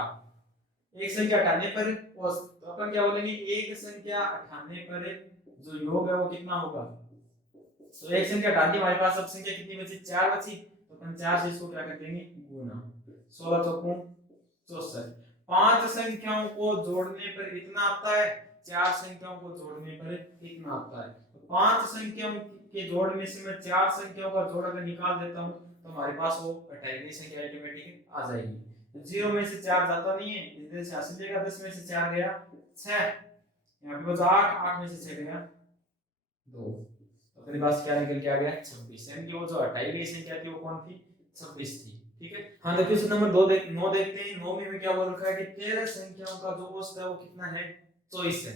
एक संख्या हटाने पर औसत, तो अपन क्या बोलेंगे, एक संख्या हटाने पर जो योग है वो कितना होगा। तो एक संख्या हटा दी, हमारे पास अब संख्या कितनी बची, 4 बची, तो अपन 4 से इसको क्या कर देंगे, गुना, 16 चौको 64। 5 संख्याओं को जोड़ने पर इतना आता है, 4 संख्याओं को जोड़ने पर इतना आता है। तो 5 संख्याओं के जोड़ में से मैं 4 संख्याओं का जोड़ अगर निकाल देता हूं तो हमारे पास वो हटाई गई संख्या ऑटोमेटिक आ जाएगी। तो 0 में से 4 जाता नहीं है, इधर से हासिल जाएगा, 10 में से 4 गया 6, यहाँ पे बचा 8, 8 में से 6 गया 2, तो अपने पास क्या निकल के आ गया, 26। यानी कि वो जो हटाई गई संख्या थी वो कौन थी, 26 थी। ठीक है, हाँ, तो क्वेश्चन नंबर 9 देखते हैं। 9 में क्या बोल रखा है कि 13 संख्याओं का जो औसत है वो कितना है, 24 है।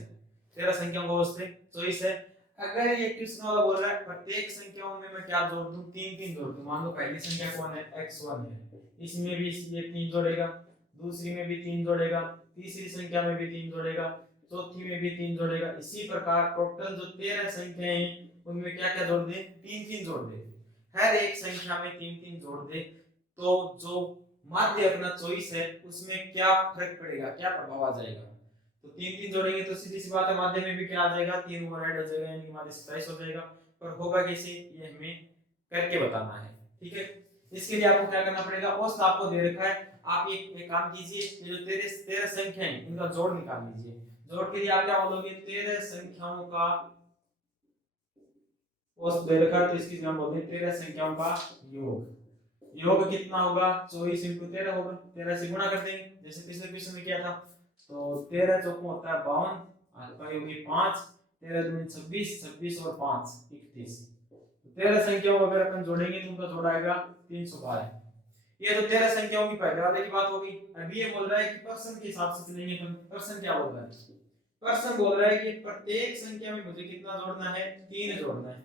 13 संख्याओं का औसत 24 है। अगर ये क्वेश्चन वाला बोल रहा है प्रत्येक संख्याओं में मैं क्या जोड़ दूं, 3 3 जोड़ दूं। मान लो पहली संख्या कौन है, x1 है, इसमें भी ये 3 जोड़ेगा, दूसरी में भी 3 जोड़ेगा, तीसरी संख्या में भी 3 जोड़ेगा, चौथी में भी 3 जोड़ेगा। इसी प्रकार टोटल जो 13 संख्याएं हैं उनमें क्या क्या जोड़ दे, 3 3 जोड़ दे। हर एक संख्या में 3 3 जोड़ दे, तो जो माध्य अपना 24 है उसमें क्या फर्क पड़ेगा, क्या प्रभाव आ जाएगा। तो 3 3 जोड़ेंगे तो सीधी सी बात है माध्य में भी क्या आ जाएगा, 3 ओवर ऐड हो जाएगा, यानी कि माध्य 27 हो जाएगा। पर होगा कैसे, ये हमें करके बताना है। ठीक है, इसके लिए आपको क्या करना पड़ेगा, औसत आपको दे रखा है, आप एक काम कीजिए, ये जो 13 संख्याएं इनका जोड़ निकाल लीजिए। जोड़ के लिए आप क्या बोलोगे, 13 संख्याओं का औसत दे रखा है, तो इसकी हम बोलते हैं 13 संख्याओं का योग। योग कितना होगा, 24 इंटू 13 होगा, 13 से गुणा कर देंगे जैसे पिछले क्वेश्चन में किया था। तो 13 चौको होता है 52, आपका होगी 5, 13 दूनी 26, 26 और 5 31। 13 संख्याओं को अगर अपन जोड़ेंगे तो उनका जोड़ आएगा 312। ये तो 13 संख्याओं की पहले वाले की बात होगी। अभी ये बोल रहा है कि पर्सन के हिसाब से चलेंगे। पर्सन क्या बोल रहा है, पर्सन बोल रहा है कि प्रत्येक संख्या में मुझे कितना जोड़ना है, 3 जोड़ना है।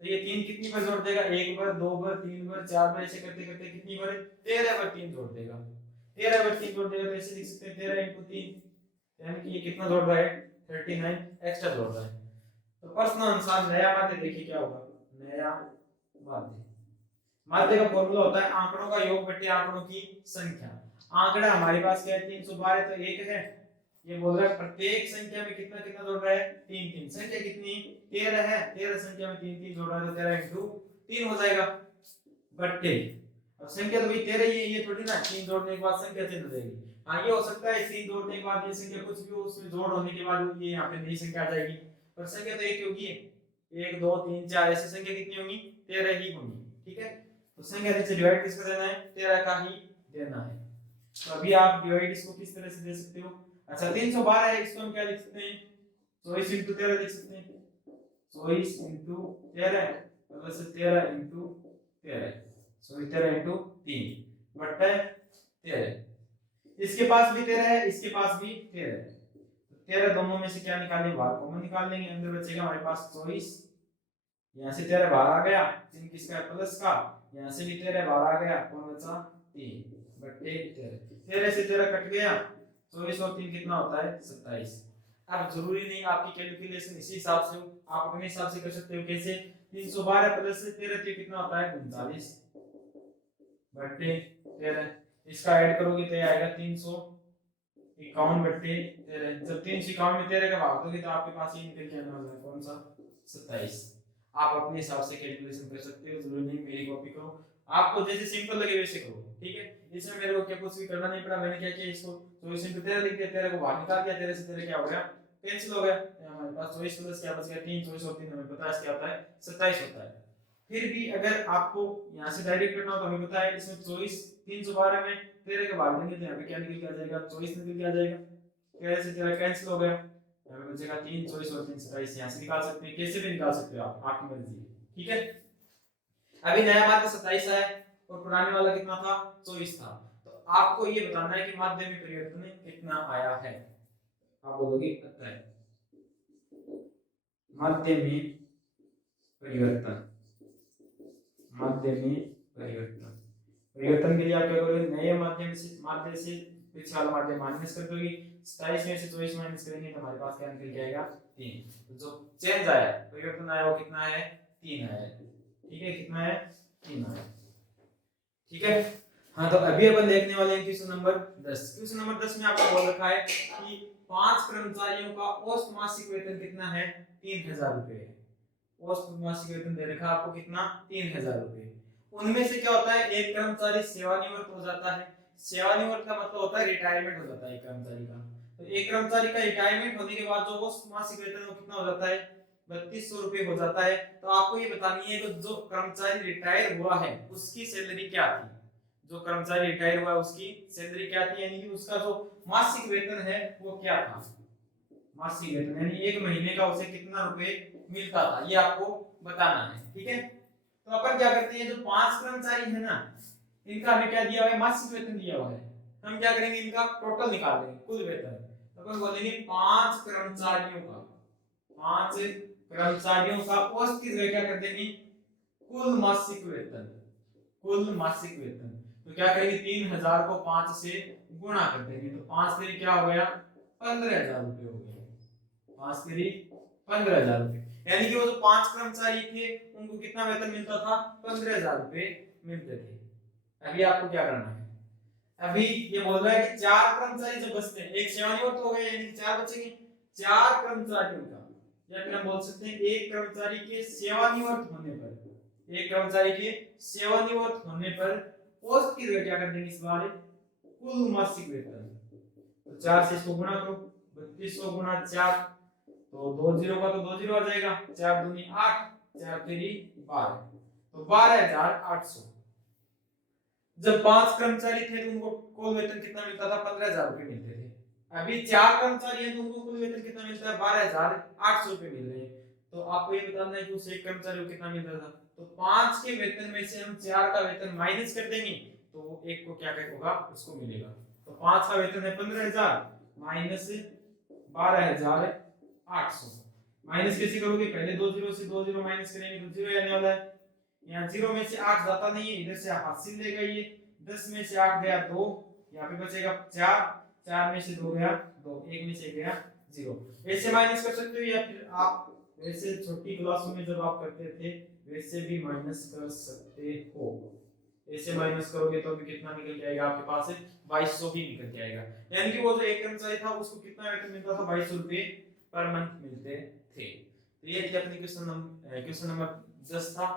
तो ये 3 कितनी बार जोड़ देगा, 1 बार, 2 बार, 3 बार, 4 बार, ऐसे करते करते कितनी बार, 13 बार 3 जोड़ देगा। 13 बार 3 जोड़ देगा तो ऐसे लिख सकते हैं 13 × 3, यानी कि ये कितना जोड़ रहा है, 39 एक्स्ट्रा जोड़ रहा है। तो प्रश्न अनुसार नया माध्य देखिए क्या होगा, नया माध्य। माध्य का फॉर्मूला होता है आंकड़ों का योग बटे आंकड़ों की संख्या। आंकड़ा हमारे पास क्या है, 312, तो 1 है। ये बोल रहा है प्रत्येक संख्या में कितना कितना जोड़ रहा है, 3 3। संख्या कितनी, 13 है, 13 संख्या में 3 3 जोड़ रहा है, तो 13 × 3 हो जाएगा बट्टे। अब संख्या तो भाई 13 ही है, ये थोड़ी ना 3 जोड़ने के बाद संख्या चेंज हो जाएगी। हाँ, ये हो सकता है 3 जोड़ने के बाद ये संख्या कुछ भी हो, उसमें जोड़ होने के बाद ये यहाँ पे नई संख्या आ जाएगी, पर संख्या तो एक होगी। 1 2 3 4 ऐसे संख्या कितनी होंगी, 13 ही होंगी। ठीक है, तो संख्या से डिवाइड किसका देना है, 13 का ही देना है। तो अभी आप डिवाइड इसको किस तरह से दे सकते हो, अच्छा 312 है, इसको हम क्या लिख सकते हैं, 24 × 13 लिख सकते हैं। 24 × 13 मतलब से 13 × 13, सॉरी 13 × 3 बट्टा 13। इसके पास भी 13 है, इसके पास भी 13 है, तो 13 दोनों में से क्या निकालेंगे, बाहर कॉमन निकाल लेंगे, अंदर बचेगा हमारे पास 24। यहाँ से 13 बाहर आ गया, चिन्ह किसका है, प्लस का, यहाँ से भी 13 बाहर आ गया, कौन बचा, 13 से 13 कट गया, 24 और 3 कितना होता है 27। अब जरूरी नहीं आपकी कैलकुलेशन इसी हिसाब से हो, आप अपने हिसाब से कर सकते हो। कैसे? 312 प्लस 13 कितना होता है 39 बट्टे 13। इसका ऐड करोगे तो ये आएगा 351 बट्टे 13। जब 351 में 13 का भाग दोगे तो आपके पास ये निकल के आने वाला है कौन सा 27। आप अपने हिसाब से कैलकुलेशन कर सकते हो, जरूरी नहीं मेरी कॉपी करो, आपको जैसे सिंपल लगे वैसे करो। ठीक है, इसमें मेरे को क्या कुछ भी करना नहीं पड़ा, मैंने क्या किया इसको 24 into 13 लिख दिया, 13 को बाहर निकाल दिया, 13 से 13 क्या हो गया कैंसिल हो गया, हमारे पास 24 प्लस क्या बच गया 3, 24 और 3 हमें पता है क्या होता है 27 होता है। फिर भी अगर आपको यहाँ से डायरेक्ट करना हो तो हमें पता है इसमें 24 312 में 13 का भाग देंगे तो यहाँ पे क्या निकल के आ जाएगा 24 निकल के आ जाएगा, 13 से 13 कैंसिल हो गया, यहाँ पे बचेगा 3, 24 और 3 27। यहाँ से निकाल सकते हैं, कैसे भी निकाल सकते हो आप, आपकी मर्जी। ठीक है, अभी नया माध्य 27 है और पुराने वाला कितना था 24 था, तो आपको ये बताना है कि माध्य में परिवर्तन कितना आया है। आप बोलोगे अतः माध्य में परिवर्तन, माध्य में परिवर्तन, परिवर्तन के लिए आप क्या करोगे नए माध्य से पीछे वाला माध्य माइनस कर दोगे, 27 में से 24 माइनस करेंगे तो हमारे पास क्या निकल के आएगा 3। तो जो चेंज आया परिवर्तन आया वो कितना है 3 आया। ठीक है, कितना है 3 आया। ठीक है, हाँ तो अभी अपन देखने वाले हैं क्वेश्चन नंबर 10। क्वेश्चन नंबर 10 में आपको बोल रखा है कि 5 कर्मचारियों का औसत मासिक वेतन कितना है 3000 रुपए है। औसत मासिक वेतन दे रखा है आपको कितना 3000 रुपए। उनमें से क्या होता है एक कर्मचारी सेवानिवृत्त हो जाता है, सेवानिवृत्त का मतलब होता है रिटायरमेंट हो जाता है एक कर्मचारी का। तो एक कर्मचारी का रिटायरमेंट होने के बाद जो औसत मासिक वेतन वो कितना हो जाता है 3200 रुपए हो जाता है। तो आपको ये बतानी है कि जो कर्मचारी रिटायर हुआ है उसकी सैलरी क्या थी, जो कर्मचारी रिटायर हुआ उसकी सैलरी क्या थी, यानी कि उसका जो मासिक वेतन है वो क्या था, मासिक वेतन यानी एक महीने का उसे कितना रुपए मिलता था, ये आपको बताना है। ठीक है, तो अपन क्या करते हैं जो 5 कर्मचारी है ना इनका हमें क्या दिया हुआ है मासिक वेतन दिया हुआ है, हम क्या करेंगे इनका टोटल निकाल लेंगे कुल वेतन। तो अपन बोलेंगे 5 कर्मचारियों का, 5 कर्मचारियों का औसत की जगह क्या कर देंगे कुल मासिक वेतन, कुल मासिक वेतन। तो क्या करेंगे 3000 को 5 से गुणा कर देंगे, तो 5 तेरी क्या हो गया 15000 रुपए हो गया, 5 तेरी 15000 रुपए। यानी कि वो जो 5 कर्मचारी थे उनको कितना वेतन मिलता था 15000 रुपए मिलते थे। अभी आपको क्या करना है, अभी ये बोल रहा है कि 4 कर्मचारी जब बचते हैं, एक सेवानिवृत्त हो गए यानी कि 4 बचेंगे, 4 कर्मचारियों का या फिर हम बोल सकते हैं एक कर्मचारी के सेवानिवृत्त होने पर, एक कर्मचारी के सेवानिवृत्त होने पर औसत की जगह क्या कर देंगे इस बार कुल मासिक वेतन। तो 4 से इसको गुणा करो 3200 गुणा 4, तो 2 जीरो का तो 2 जीरो आ जाएगा, 4 दूनी 8, 4 तेरी 12, तो 12800। जब 5 कर्मचारी थे तो उनको कुल वेतन कितना मिलता था 15000 रुपए मिलते थे। अभी 4 कर्मचारी हैं तो उनको कुल वेतन कितना मिलता है 12800 रुपए मिल रहे हैं। तो आपको ये बताना है कि उस एक कर्मचारी को कितना मिलता था, तो 5 के वेतन में से हम 4 का वेतन माइनस कर देंगे तो एक को क्या होगा उसको मिलेगा। तो 5 का वेतन है 15000 माइनस 12800, माइनस कैसे करोगे पहले 2 जीरो से 2 जीरो माइनस करेंगे तो जीरो आने वाला है, यहाँ जीरो में से 8 जाता नहीं है, इधर से हासिल लेगा ये, 10 में से 8 गया 2, यहाँ पे बचेगा 4, 4 में से 2 गया 2, 1 में से गया 0। ऐसे माइनस कर सकते हो या फिर आप वैसे छोटी क्लासों में जब आप करते थे वैसे भी माइनस कर सकते हो। ऐसे माइनस करोगे तो भी कितना निकल जाएगा आपके पास 2200 ही निकल जाएगा। यानी कि वो जो एक कर्मचारी था उसको कितना वेतन मिलता था 2200 रुपए पर मंथ मिलते थे। तो ये थी अपनी क्वेश्चन नंबर 10 था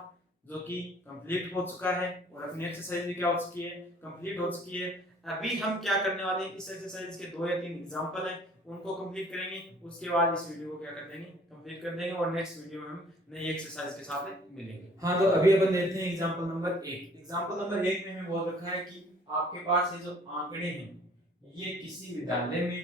जो कि कंप्लीट हो चुका है और अपनी एक्सरसाइज भी क्या हो चुकी है कंप्लीट हो चुकी है। अभी हम क्या करने वाले हैं इस एक्सरसाइज के 2 या 3 एग्जांपल हैं उनको कंप्लीट करेंगे, उसके बाद इस वीडियो को क्या कर देंगे कंप्लीट कर देंगे और नेक्स्ट वीडियो में हम नई एक्सरसाइज के साथ मिलेंगे। हाँ तो अभी अपन देखते हैं एग्जांपल नंबर 1। एग्जांपल नंबर 1 में हमें बोल रखा है कि आपके पास ये जो आंकड़े हैं ये किसी विद्यालय में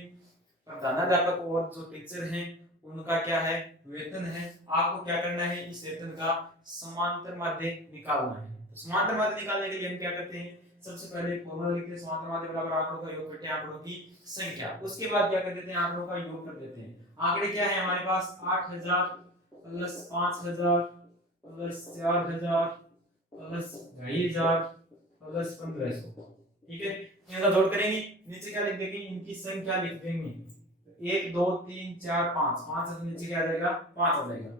प्रधानाध्यापक और जो टीचर हैं उनका क्या है वेतन है। आपको क्या करना है इस वेतन का समांतर माध्य निकालना है। तो समांतर माध्य निकालने के लिए हम क्या करते हैं सबसे पहले फॉर्मूला लिखते हैं समांतर माध्य बराबर आंकड़ों का योग बटे आंकड़ों की संख्या। उसके बाद क्या कर देते हैं आंकड़ों का योग कर देते हैं। आंकड़े क्या है हमारे पास 8000 प्लस 5000 प्लस 4000 प्लस 2500 प्लस 1500। ठीक है, इनका जोड़ करेंगे, नीचे क्या लिख देंगे, इनकी संख्या लिख देंगे, 1 2 3 4 5, 5 से नीचे क्या आ जाएगा, 5 आ जाएगा।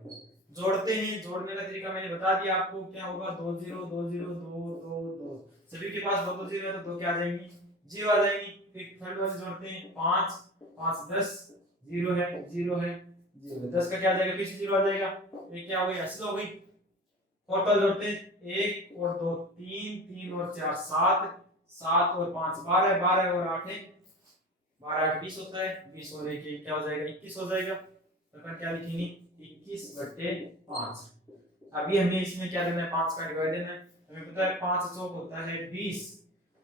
जोड़ते हैं, जोड़ने का तरीका मैंने बता दिया आपको, क्या होगा, 2 0 2 0 2 2 2, सभी के पास 2 2 0 है तो 2 क्या आ जाएंगी, 0 आ जाएंगी। फिर थर्ड वाले जोड़ते हैं, 5 5 10, 0 है 0 है 0 है, 10 का क्या आ जाएगा, फिर से 0 आ जाएगा, ये क्या हो गई, हासिल हो गई। टोटल जोड़ते हैं, 1 और 2 3, 3 और 4 7, 7 और 5 12, 12 और 8 है 12 8 20 होता है, 20 और 1 क्या हो जाएगा, 21 हो जाएगा। तो अपन क्या लिखेंगे, 21/5। अभी हमें इसमें क्या देना है, 5 का डिवाइड देना है, हमें पता है 5 चौक होता है 20,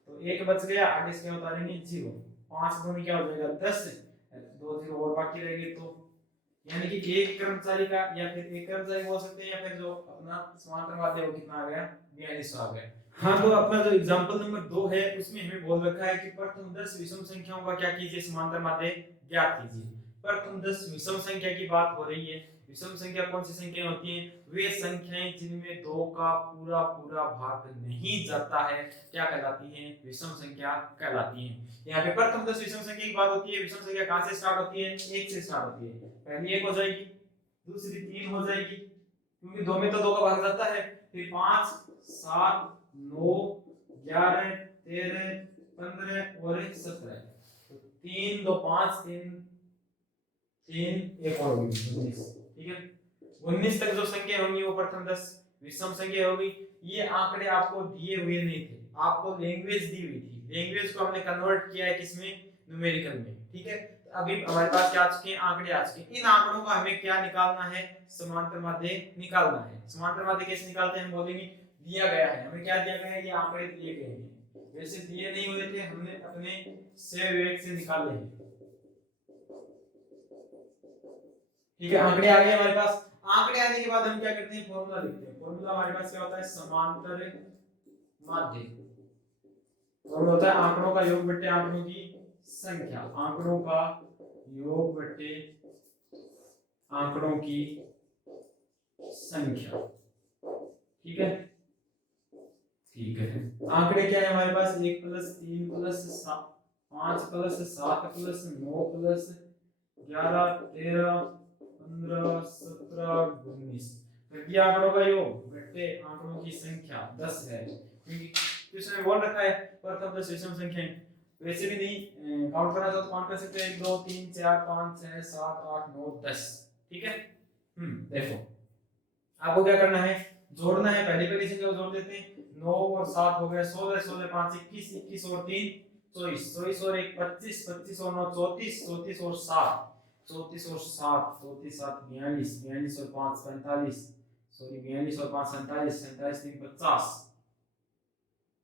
तो 1 बच गया, आगे से क्या उतारेंगे 0, 5 2 में क्या हो जाएगा 10, 2 0 और बाकी रह गए, तो यानी कि एक कर्मचारी का या फिर एक कर्मचारी बोल सकते हैं, या फिर जो अपना समांतर माध्य है वो कितना आ गया, 42 आ गया। हाँ, तो अपना जो एग्जांपल नंबर 2 है उसमें हमें बोल रखा है कि प्रथम 10 विषम संख्याओं का क्या कीजिए, समांतर माध्य ज्ञात कीजिए। प्रथम 10 विषम संख्या की बात हो रही है। विषम संख्या कौन सी संख्याएं होती हैं, वे संख्याएं जिनमें 2 का पूरा पूरा भाग नहीं जाता है, क्या कहलाती हैं, विषम संख्या कहलाती हैं। यहाँ पे प्रथम 10 विषम संख्या की बात होती है। विषम संख्या कहां से स्टार्ट होती है, 1 से स्टार्ट होती है। पहली 1 हो जाएगी, दूसरी 3 हो जाएगी, क्योंकि 2 में तो 2 का भाग जाता है, फिर 5 7 9 11 13 15 और 17, तो 3 2 5 3 3 एक और होगी 19, ठीक है। 19 तक जो संख्या होंगी वो प्रथम 10 विषम संख्या होगी। ये आंकड़े आपको दिए हुए नहीं थे, आपको लैंग्वेज दी हुई थी, लैंग्वेज को हमने कन्वर्ट किया है किसमें, न्यूमेरिकल में, ठीक है। तो अभी हमारे पास क्या आ चुके हैं, आंकड़े आ चुके हैं। इन आंकड़ों का हमें क्या निकालना है, समांतर माध्य निकालना है। समांतर माध्य कैसे निकालते हैं, हम बोलेंगे दिया गया है, हमें क्या दिया गया है, ये आंकड़े दिए गए हैं, वैसे दिए नहीं हुए थे, हमने अपने से विवेक से निकाले हैं, ठीक है। आंकड़े आ गए हमारे पास। आंकड़े आने के बाद हम क्या करते हैं, फॉर्मूला लिखते हैं। फॉर्मूला हमारे पास क्या होता है, समांतर माध्य। फॉर्मूला होता है आंकड़ों का योग बट्टे आंकड़ों की संख्या, आंकड़ों का योग बट्टे आंकड़ों की संख्या, ठीक है, ठीक है। आंकड़े क्या है हमारे पास, 1 + 3 + 5 + 7 + 9 + 11 13 15 17 19, फिर ये आंकड़ों का योग बट्टे आंकड़ों की संख्या 10 है, क्योंकि क्वेश्चन में बोल रखा है प्रथम 10 विषम संख्याएं। वैसे भी नहीं काउंट करना तो काउंट कर सकते हैं, 1 2 3 4 5 6 7 8 9 10, ठीक है। देखो आपको क्या करना है, जोड़ना है। पहली कंडीशन को जोड़ देते हैं, 9 और 7 हो गए 16, 16 5 21, 21 और 3 24, 24 और 1 25, 25 और 9 34, 34 और 7 34 और 7 34 7 42, 42 और 5 45, सॉरी 42 और 5 47, 47 3 50,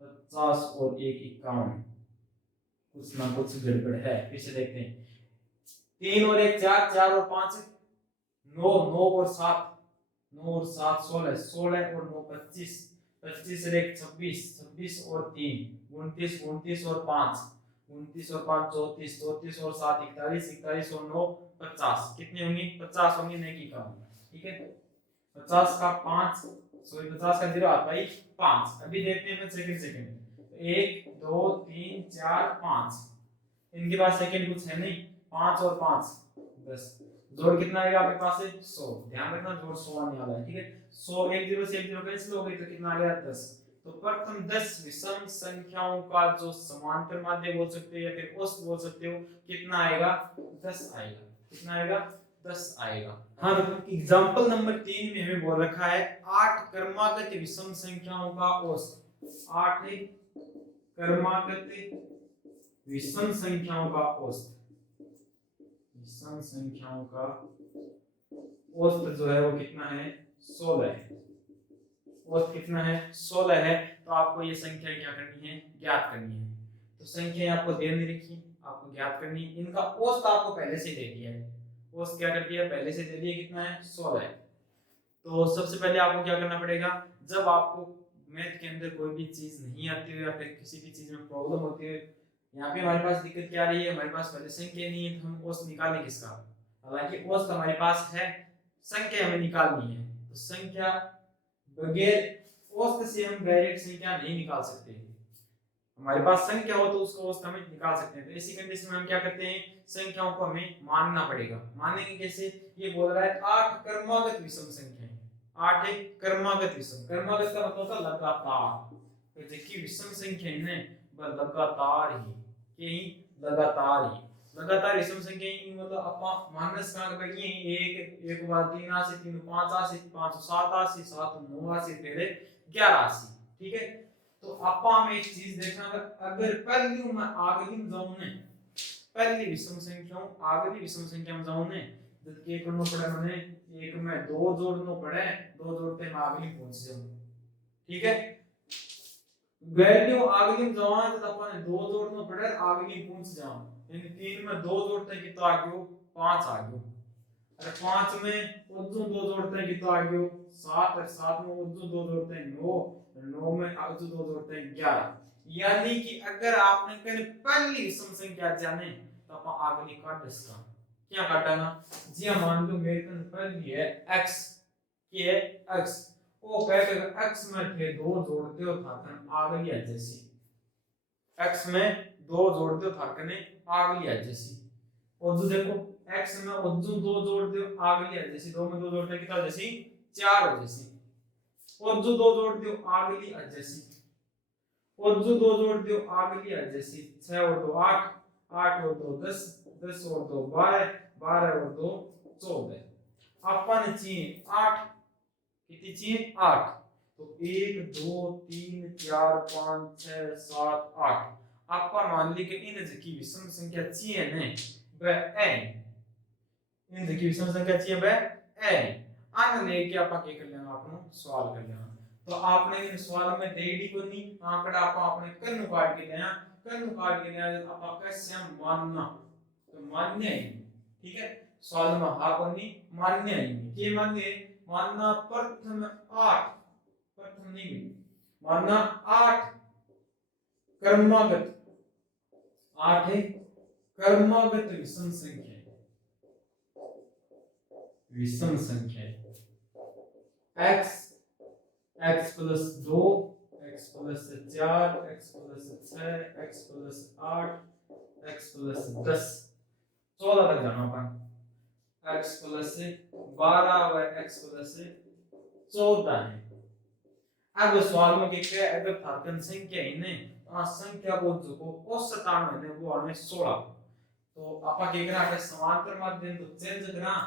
50 और 1 51, कुछ ना कुछ गड़बड़ है, फिर से देखते हैं। 3 और 1 4, 4 और 5 9, 9 और 7 9 और 7 16, 16 और 9 25, 25 और 1 26, 26 और 3 29, 29 और 5 29 और 5 34, 34 और 7 41, 41 और 9 50, कितने होंगे 50 होंगे, नहीं की कम, ठीक है। 50 का 5 सॉरी 50 का 0 आता है 5। अभी देखते हैं सेकंड 1 2 3 4 5, इनके पास सेकंड कुछ है नहीं, 5 और 5 10, जोड़ कितना आएगा आपके पास है 100, ध्यान रखना जोड़ 100 आने वाला है, ठीक है। 100 एक 0 से 1 0 कैंसिल हो गई तो कितना आ गया 10। तो प्रथम 10 विषम संख्याओं का जो समांतर माध्य बोल सकते हो या फिर औसत बोल सकते हो, कितना आएगा 10 आएगा, कितना आएगा 10 आएगा। हाँ, तो एग्जांपल नंबर 3 में हमें बोल रखा है 8 क्रमागत विषम संख्याओं का औसत, 8 क्रमागत विषम संख्याओं का औसत, विषम संख्याओं का औसत जो है वो कितना है 16 है, औसत कितना है 16 है। तो आपको ये संख्या क्या करनी है, ज्ञात करनी है। तो संख्या आपको दे नहीं रखी, आपको ज्ञात करनी है। इनका औसत आपको पहले से दे दिया है, औसत क्या कर दिया पहले से दे दिया, कितना है 16 है। तो सबसे पहले आपको क्या करना पड़ेगा, जब आपको मैथ के अंदर कोई भी चीज नहीं आती हो या फिर किसी भी चीज में प्रॉब्लम होती है, यहाँ पे हमारे पास दिक्कत क्या आ रही है, हमारे पास पहले संख्या नहीं है तो हम औसत निकालें किसका, हालांकि औसत हमारे पास है, संख्या हमें निकालनी है। तो संख्या बगैर औसत से हम डायरेक्ट संख्या नहीं निकाल सकते, हमारे पास संख्या हो तो उसको अवस्था में निकाल सकते हैं। तो ऐसी कंडीशन में हम क्या करते हैं, संख्याओं को हमें मानना पड़ेगा। मानेंगे कैसे, ये बोल रहा है 8 क्रमागत विषम संख्याएं, 8 एक क्रमागत विषम, क्रमागत का मतलब होता है लगातार, तो देखिए विषम संख्या है वह लगातार ही लगातार ही लगातार विषम संख्या ही मतलब अपा माइनस का भाई ये 1 1 बार 3 आ से 3 5 आ से 5 7 आ से 7 9 आ से तेरे 11 आ से, ठीक है। तो आपा में एक चीज देखना, अगर पहली में आगली में जाऊं ने, पहली विषम संख्याओं आगली विषम संख्या में जाऊं ने, तो के करना पड़े मैंने, एक में 2 जोड़ना पड़े, 2 जोड़ते में आगली पहुंच जाऊं, ठीक है। वैल्यू आगली में जाऊं तो अपन 2 जोड़ना पड़े, आगली पहुंच जाऊं, यानी 3 में 2 जोड़ते कितना आ गयो, 5 आ गयो। अरे 5 में उज्जू 2 जोड़ते हैं कितना आ गयो, 7, और 7 में उज्जू 2 जोड़ते हैं 9, 9 में उज्जू 2 जोड़ते हैं 11। यानी कि अगर आपने कहीं पहली विषम संख्या जाने तो अपन आगली काट इसका क्या काटेगा जी, हाँ, मान लो मेरे कन पहली है x, के x, वो कहेगा x में थे 2 जोड़ते हो था कन आगली है जैसी, x में 2 जोड़ते हो था कने आगली है जैसी, और जो देखो x में उज्जू 2 जोड़ दो आगली है जैसी, 2 में 2 जोड़ते कितना जैसी 4 हो जैसी, उज्जू 2 जोड़ दो आगली है जैसी, उज्जू 2 जोड़ दो आगली है जैसी, 6 और 2 8, 8 और 2 10, 10 और 2 12, 12 और 2 14, अपन चाहिए 8, कितनी चाहिए 8, तो 1 2 3 4 5 6 7 8, अपन मान ली कि इन की विषम संख्या चाहिए ने वह n, इन देखिए विषम संख्या चाहिए वह n, आन लेके आपा क्या कर लेना, आपनो सवाल कर लेना। तो आपने इन सवाल में देडी को नहीं आंकड़ा आपा अपने कन्नु काट के लेना, कन्नु काट के लेना आपा कैसे मानना, तो मान्य है, ठीक है। सवाल में हा को नहीं मान्य है, के मान्य मानना प्रथम 8, प्रथम नहीं मानना 8 क्रमागत, 8 है क्रमागत विषम संख्या, विषम संख्या x, x plus 2, x plus 4, x plus 6, x plus 8, x plus 10, 14 तक जाना अपन, x प्लस 12 व x प्लस 14 है। अब सवाल में क्या है, अगर थाकन संख्या ही ने संख्या को जो औसत आना है वो हमें 16, तो आपा क्या करना है, समांतर माध्यम तो चेंज करना,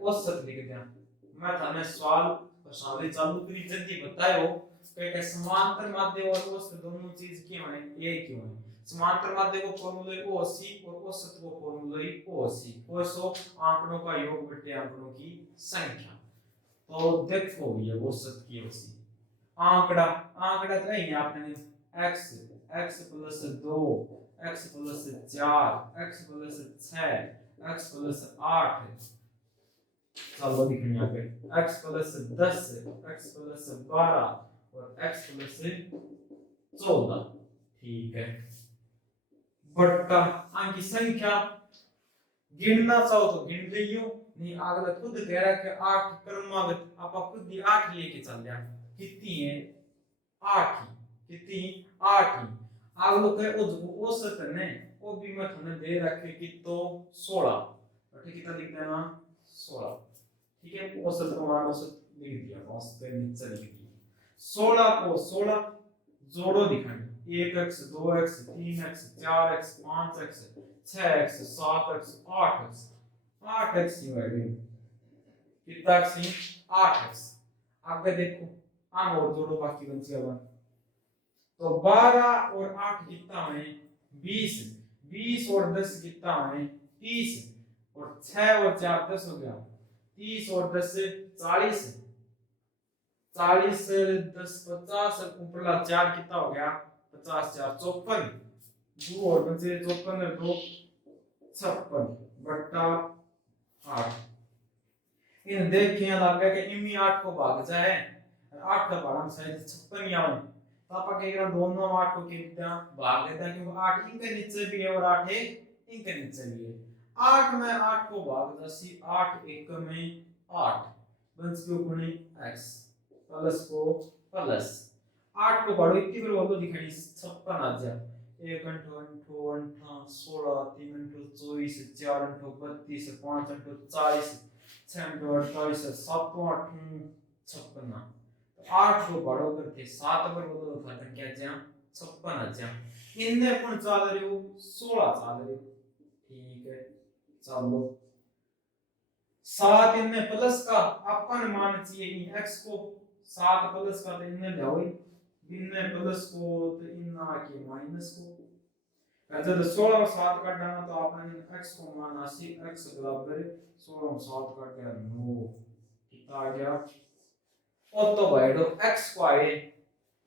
औसत लिख दिया। मैं थाने सवाल प्रश्नावली चालू करी जल्दी बतायो कि समांतर माध्य और औसत दोनों चीज क्यों है, एक क्यों है। समांतर माध्य को फॉर्मूला OC और औसत को फॉर्मूला OC, औसत आंकड़ों का योग बटे आंकड़ों की संख्या। तो देखो ये औसत की OC आंकड़ा, आंकड़ा तो है आपने x, x plus 2, x plus 4, x plus 6, x plus 8, चलो लिखेंगे यहाँ पे x प्लस 10, x प्लस 12 और x प्लस 14, ठीक है। बट्टा अंक की संख्या गिनना चाहो तो गिन लियो, नहीं अगला खुद कह रहा है कि 8 क्रमागत, आप खुद ही 8 लेके चल जाए, कितनी है 8 ही, कितनी 8 ही। अगलो कहे वो औसत ने वो भी मैं थाने दे रखे कि तो 16, ठीक कितना लिख देना 16, ठीक है। औसत को मान औसत लिख दिया, औसत के नीचे लिख दिया 16 को 16 जोड़ो दिखाएंगे, 1x 2x 3x 4x 5x 6x 7x 8x, 8x की वैल्यू कितना सी 8x। आगे देखो आम और जोड़ो बाकी बन जाएगा, तो 12 और 8 कितना है 20, 20 और 10 कितना है 30, और 6 और 4 10 हो गया, 30 और 10 40, 40 10 50 ऊपरला 4 कितना हो गया 50 4 54, 2 और बचे 54 और 2 56 बट्टा 8। इन देख के लगा कि इमी 8 को भाग जाए, 8 का भाग हम शायद 56 ही आवे, तो आप क्या दोनों 8 को कितना भाग देता है, क्योंकि 8 इनके नीचे भी है और 8 है इनके नीचे भी है। 8 में 8 को भाग दसी, 8 1 में 8 बन गयो गुणे x, प्लस को प्लस 8 को पढ़ो इतनी बार बोलो दिखाई 56 आ जा 1 अंठो अंठो अंठा 16 3 अंठो 24 4 अंठो 32 5 अंठो 40 6 अंठो 48 7 8 56 तो 8 को पढ़ो करके 7 पर बोलो तो था क्या जा 56 आ जा इनने पण चाल रहे हो 16 चाल रहे हो ठीक है चलो 7 इनमें प्लस का अपन मान चाहिए x को 7 प्लस का तो इनमें जाओ इनमें प्लस को तो इनना के माइनस को अच्छा तो 16 और 7 काटना तो आपने x को माना सी x बराबर 16 और 7 काट गया 9 कितना आ गया और तो भाई तो x को आए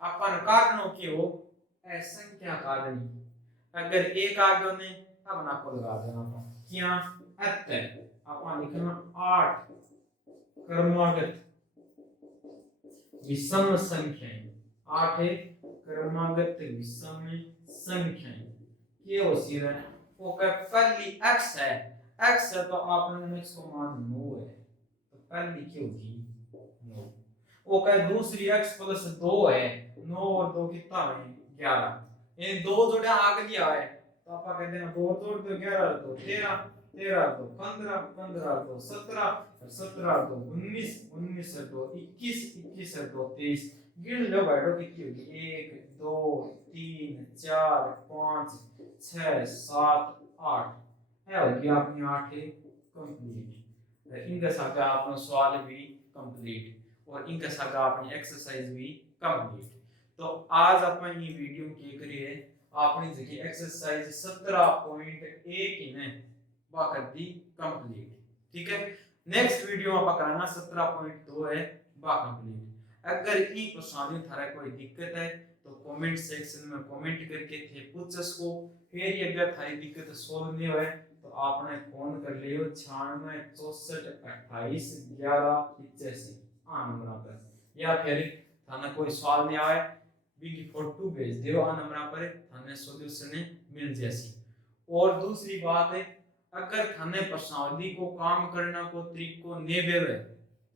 अपन काटनो के हो संख्या काटनी अगर एक आ गया ने अब ना को लगा देना क्या अत अपन लिखना 8 क्रमागत विषम संख्याएं 8 है क्रमागत विषम संख्याएं ये हो सी है वो का पहली x है तो आपने x को मान 9 है तो पहली क्या होगी 9 वो का दूसरी x प्लस 2 है 9 और 2 कितना है 11 ये दो जोड़े आगे लिया है तो आप कहते हैं 2 जोड़ तो 11 तो 13 13 तो 15 15 तो 17 17 तो 19 19 तो 21 21 तो 23 गिन लो बैठो कितनी होगी 1 2 3 4 5 6 7 8 है होगी अपनी 8 कंप्लीट इनका साथ आपने सवाल भी कंप्लीट और इनका साथ अपनी एक्सरसाइज भी कंप्लीट तो आज अपन ये वीडियो के करिए आपने देखी एक्सरसाइज 17.1 ने बा कर दी कंप्लीट ठीक है नेक्स्ट वीडियो में कराना 17.2 है बा कंप्लीट अगर ई प्रश्न थारा कोई दिक्कत है तो कमेंट सेक्शन में कमेंट करके थे पूछ सको फिर ये अगर थारी दिक्कत सॉल्व नहीं होए तो आपने फोन कर लियो 96 64 28 11 85 आ नंबर पर या फिर थाना कोई सवाल नहीं आए बिगी फोटो भेज दियो आ नंबर पर थाने सॉल्यूशन मिल जैसी और दूसरी बात है अगर थाने प्रश्नावली को काम करना को तरीको ने बेवे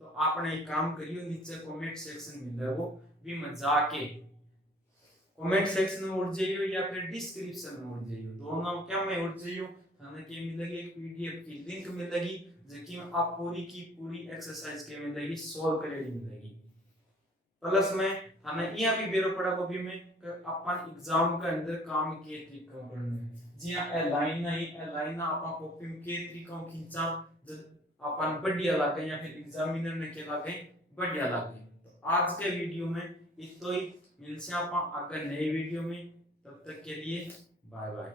तो आपने एक काम करियो नीचे कमेंट सेक्शन मिले वो भी में जाके कमेंट सेक्शन में उड़ जाइयो या फिर डिस्क्रिप्शन में उड़ जाइयो दोनों क्या में उड़ जाइयो थाने के मिलेगी एक पीडीएफ की लिंक मिलेगी जिसकी आप पूरी की पूरी एक्सरसाइज के मिलेगी सॉल्व करेगी मिलेगी प्लस में हमें यहाँ भी बेरो पड़ा को भी में अपन एग्जाम के अंदर काम के तरीका करना है जी ए लाइन है ए लाइन अपन कॉपी के तरीका खींचा अपन बढ़िया लगे या फिर एग्जामिनर ने के लगे बढ़िया लगे तो आज के वीडियो में इतना ही मिलसे अपन अगर नई वीडियो में तब तक के लिए बाय बाय।